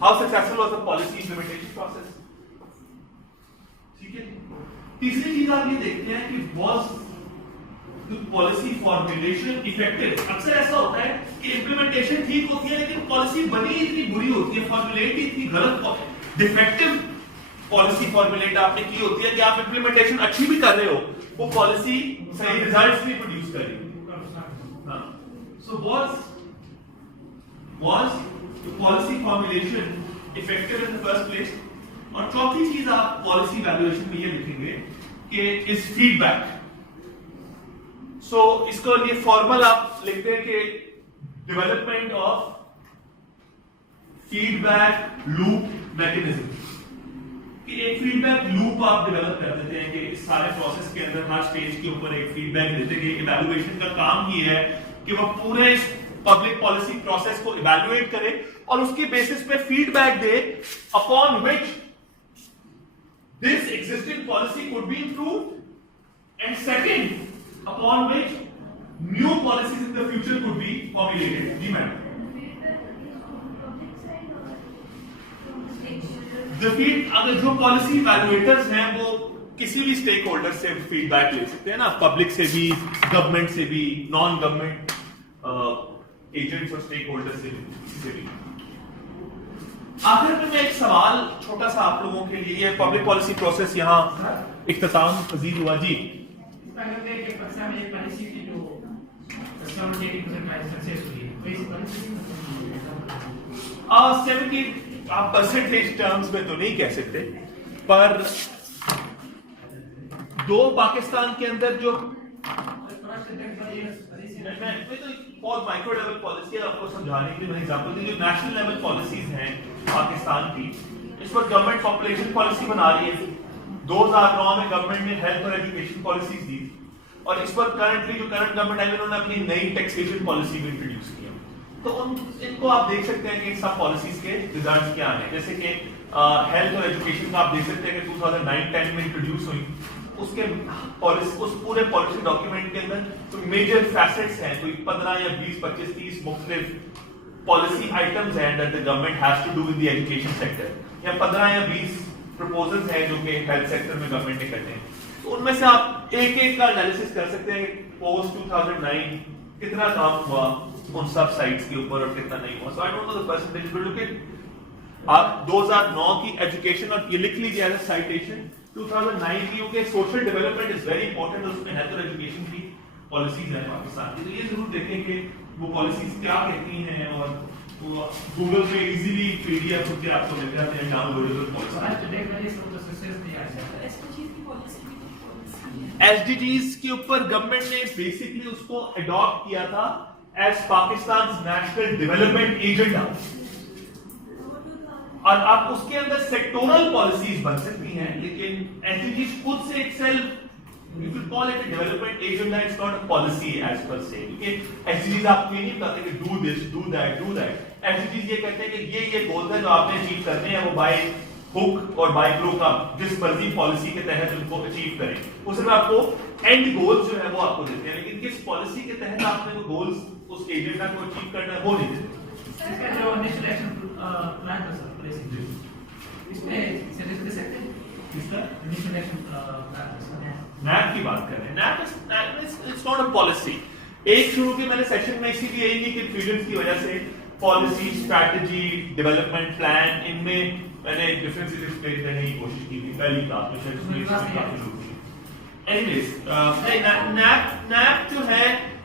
how successful was the policy implementation process. ٹھیک ہے. تیسری چیز آپ یہ دیکھتے ہیں کہ was the policy formulation effective. اکثر ایسا ہوتا ہے کہ implementation ٹھیک ہوتی ہے لیکن پالیسی بنی اتنی بری ہوتی ہے، فارمولیٹ اتنی غلط، ڈیفیکٹو پالیسی فارمولیٹ آپ نے کی ہوتی ہے کہ آپ امپلیمنٹیشن اچھی بھی کر رہے ہو، وہ پالیسی صحیح ریزلٹس نہیں پروڈیوس کر رہی. So was the policy formulation effective in the first place. اور چوتھی چیز آپ پالیسی ایویلویشن میں یہ لکھیں گے کہ is feedback. So اس کو یہ فارمل آپ لکھتے ہیں کہ development of feedback loop mechanism, کہ ایک فیڈ بیک لوپ آپ ڈیولپ کر دیتے ہیں کہ اس سارے پروسیس کے اندر ہر سٹیج کے اوپر ایک فیڈ بیک دیتے ہیں. کہ ایویلویشن کا کام یہ ہے کہ وہ پورے پبلک پالیسی پروسیس کو ایویلویٹ کرے اور اس کی بیسس پہ فیڈ بیک دے upon which this existing policy could be improved, and second upon which new policies in the future could be formulated. Ji ma'am. The feed اگر جو پالیسی ایویلویٹرز ہیں وہ کسی بھی اسٹیک ہولڈر سے فیڈ بیک لے سکتے ہیں نا، پبلک سے بھی، گورنمنٹ سے بھی، نان گورنمنٹ ایجنٹس اور اسٹیک ہولڈر سے بھی. آخر میں ایک سوال چھوٹا سا آپ لوگوں کے لیے، یہ پبلک پالیسی پروسیس یہاں اختتام پذیر ہوا. جی آپ پرسنٹیج ٹرمز میں تو نہیں کہہ سکتے، پر دو پاکستان کے اندر جو بہت مائکرو لیول پالیسی ہے، آپ کو سمجھانے کے لیے میں ایگزامپل دی. جو نیشنل لیول پالیسیز ہیں پاکستان کی، اس پر گورنمنٹ پاپولیشن پالیسی بنا رہی ہے 2009 میں گورنمنٹ نے ہیلتھ اور ایجوکیشن پالیسیز دی اور اس پر کرنٹلی جو کرنٹ گورنمنٹ ہے انہوں نے اپنی نئی ٹیکسیشن پالیسی بھی انٹروڈیوس کیا. تو ان کو آپ دیکھ سکتے ہیں کہ ان سب پالیسیز کے ریزلٹس کیا ہیں. جیسے کہ ہیلتھ اور ایجوکیشن کا آپ دیکھ سکتے ہیں کہ 2009-10 میں انٹروڈیوس ہوئی. اس پورے پالیسی ڈاکیومنٹ کے اندر میجر فیسٹس ہیں, کوئی 15 یا 20-25-30 مختلف پالیسی آئٹمز ہیں that the government has to do in the education sector, یا 15 یا 20 پروپوزلز ہیں جو کہ ہیلتھ سیکٹر میں گورنمنٹ نے کرتے ہیں. تو ان میں سے آپ ایک ایک کا انالیسس کر سکتے ہیں کہ پوسٹ 2009 کتنا کام ہوا ان سب سائٹس کے اوپر اور کتنا نہیں ہوا. So I don't know the percentage, but look at آپ 2009 کی ایجوکیشن, اور یہ لکھ لیجیے ایز اے سائٹیشن 2009 کی, کیونکہ social development is very important, اس میں ہیلتھ اور ایجوکیشن کی پالیسیز ہیں پاکستان کی. تو یہ ضرور دیکھیں کہ وہ پالیسیز کیا کہتی ہیں, اور گوگل پہ ایزیلی پی ڈی ایف ہوتے آپ کو مل جاتے ہیں downloadable policy. S D Gs کے اوپر گورنمنٹ نے بیسکلی اس کو اڈاپٹ کیا تھا as Pakistan national development agenda, اور اب اس کے اندر سیکٹورل پالیسیز بن سکتی ہیں, لیکن ایس ڈی جیز خود سے ایک self you could call it a development agenda, it's not a policy as per se. کیونکہ SDGs آپ کو یہ نہیں بتاتے کہ do this, do that, do that. SDGs یہ کہتے ہیں کہ یہ گولز ہیں جو آپ نے اچیو کرنے ہیں, وہ بائی ہک اور بائی کروک آپ جس مرضی پالیسی کے تحت ان کو اچیو کریں. وہ صرف آپ کو اینڈ گولز جو ہے وہ آپ کو دیتے ہیں, لیکن کس پالیسی کے تحت آپ نے وہ گولز اس ایجنڈا کو اچیو کرنا ہے وہ نہیں دیتے. اس کا جو نیشنل ایکشن پلان تھا سر پالیسی, اس میں سجیسٹ دے سکتے ہیں اس کا نیشنل ایکشن پلان نیپ کی بات کر رہے ہیں. NAP it's not a policy. ایک شروع کے میں نے سیشن میں اسی لیے یہی کہ کنفیوژن کی وجہ سے پالیسی, اسٹریٹجی, ڈیولپمنٹ پلان, ان میں نے ڈفرینس ایکسپلین کرنے کی کوشش کی تھی پہلی کلاس میں. اینیویز نیپ جو ہے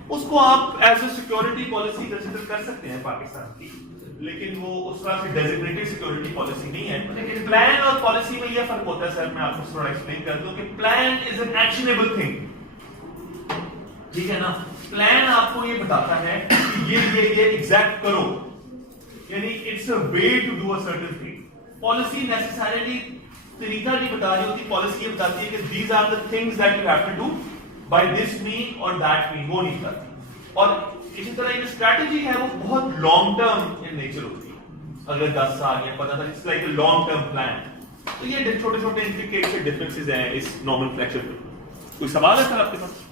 اس کو آپ as a security policy consider کر سکتے ہیں پاکستان کی, لیکن وہ اس طرح سے ڈیزگنیٹڈ سیکورٹی پالیسی نہیں ہے. پلان اور پالیسی میں یہ فرق ہوتا ہے سر, میں آپ کو تھوڑا ایکسپلین کر دوں کہ plan is an actionable thing, ٹھیک ہے نا. پلان آپ کو یہ بتاتا ہے کہ یہ ایگزیکٹ کرو, یعنی it's a way to do a certain thing. Policy necessarily طریقہ نہیں بتا رہی ہوتی, پالیسی یہ بتاتی ہے کہ these are the things that you have to do by this man اور دیٹ مین, وہ نہیں بتاتی. اور اسی طرح یہ اسٹریٹجی ہے وہ بہت لانگ ٹرم ان نیچر ہوتی ہے, اگر 10 سال یا 15 سال, it's like a long term plan. تو یہ چھوٹے چھوٹے انٹریکیٹ سے ڈفرینسز ہیں اس نارمل فلیکچر میں. کوئی سوال ہے سر آپ کے پاس؟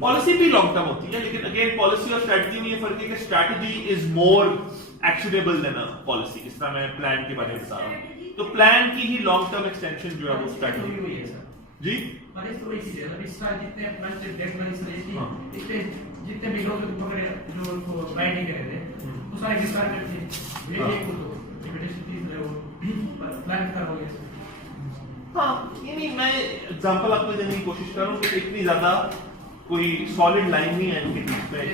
پالیسی بھی لانگ ٹرم ہوتی ہے, لیکن اگین پالیسی اور اسٹریٹجی میں یہ فرق ہے کہ strategy is more actionable than a policy, جس طرح میں پلان کے بارے میں بتا رہا ہوں. تو پلان کی ہی لانگ ٹرم ایکسٹینشن جو ہے وہ اسٹریٹجی ہوئی ہے. جی جتنے بھی لوگ جو رائٹنگ کر رہے تھے وہ سارے ڈسکارڈ کرتے ہیں. ہاں, یعنی میں ایگزامپل آپ کو دینے کی کوشش کر رہا ہوں کہ اتنی زیادہ کوئی سالڈ لائن نہیں ہے ان کے بیچ میں.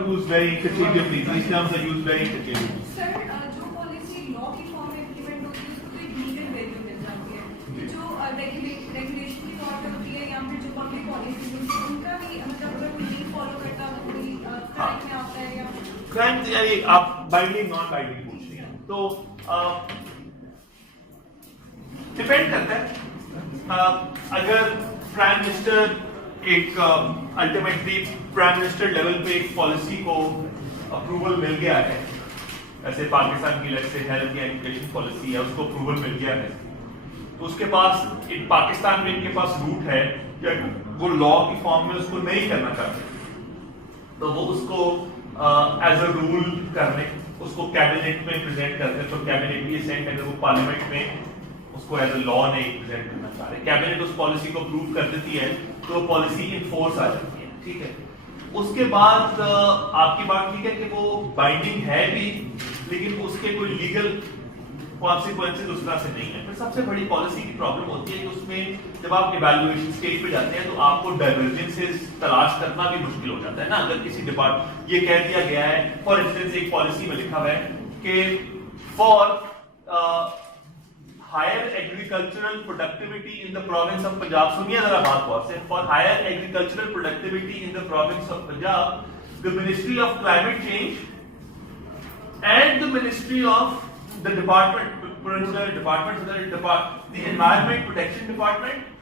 Use very interchangeably, these terms are used very interchangeably. سر جو پالیسی لا کی فارم میں امپلیمنٹ ہوتی ہے اس کو تو ایک لیگل ویلیو مل جاتی ہے, جو ریگولیشن کی طور پہ ہوتی ہے یا پھر جو پبلک پالیسی ہوتی ہے ان کا بھی مطلب اگر کوئی نہیں فالو کرتا کوئی کرائم میں آتا ہے یا کرائم, یعنی آپ بائنڈنگ نان بائنڈنگ پوچھ رہے ہیں تو ڈپینڈ کرتا ہے. اگر پرائم منسٹر ایک الٹیمیٹلی پرائم منسٹر لیول پہ ایک پالیسی کو اپروول مل گیا ہے, ایسے پاکستان کی لیٹ سے ہیلتھ یا ایجوکیشن پالیسی ہے, اس کو اپروول مل گیا ہے, تو اس کے پاس پاکستان میں ان کے پاس روٹ ہے کہ وہ لا کی فارم میں اس کو نہیں کرنا چاہتے تو وہ اس کو ایز اے رول کرنے, اس کو کیبنٹ میں پریزنٹ کرتے, تو کیبنٹ بھی اسینٹ اگر وہ پارلیمنٹ میں اس کو ایز اے لا نہیں پریزنٹ کرنا چاہ رہے, کیبنٹ اس پالیسی کو اپروو کر دیتی ہے تو وہ پالیسی انفورس آ جاتی ہے. ٹھیک ہے, اس کے بعد آپ کی بات ٹھیک ہے کہ وہ بائنڈنگ ہے بھی, لیکن اس کے کوئی لیگل کانسیکوینسز اس طرح سے نہیں ہے. پھر سب سے بڑی پالیسی کی پرابلم ہوتی ہے کہ اس میں جب آپ ایویلویشن اسٹیج پہ جاتے ہیں تو آپ کو ڈائیورجنسز تلاش کرنا بھی مشکل ہو جاتا ہے نا. اگر کسی ڈپارٹمنٹ یہ کہہ دیا گیا ہے, فار انسٹنس ایک پالیسی میں لکھا ہوا ہے کہ for higher agricultural productivity in the province of Punjab, سنیے ذرا بات غور سے, for higher agricultural productivity in the province of Punjab, the Ministry of Climate Change and the Ministry of the department, the Environment Protection Department,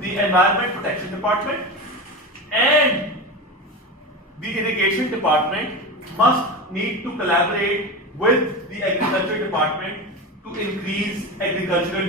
The Environment Protection Department and the Irrigation Department must need to collaborate with the Agriculture Department to increase agricultural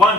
1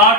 8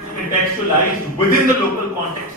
contextualized within the local context.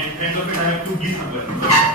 And end of it, I have to give somewhere.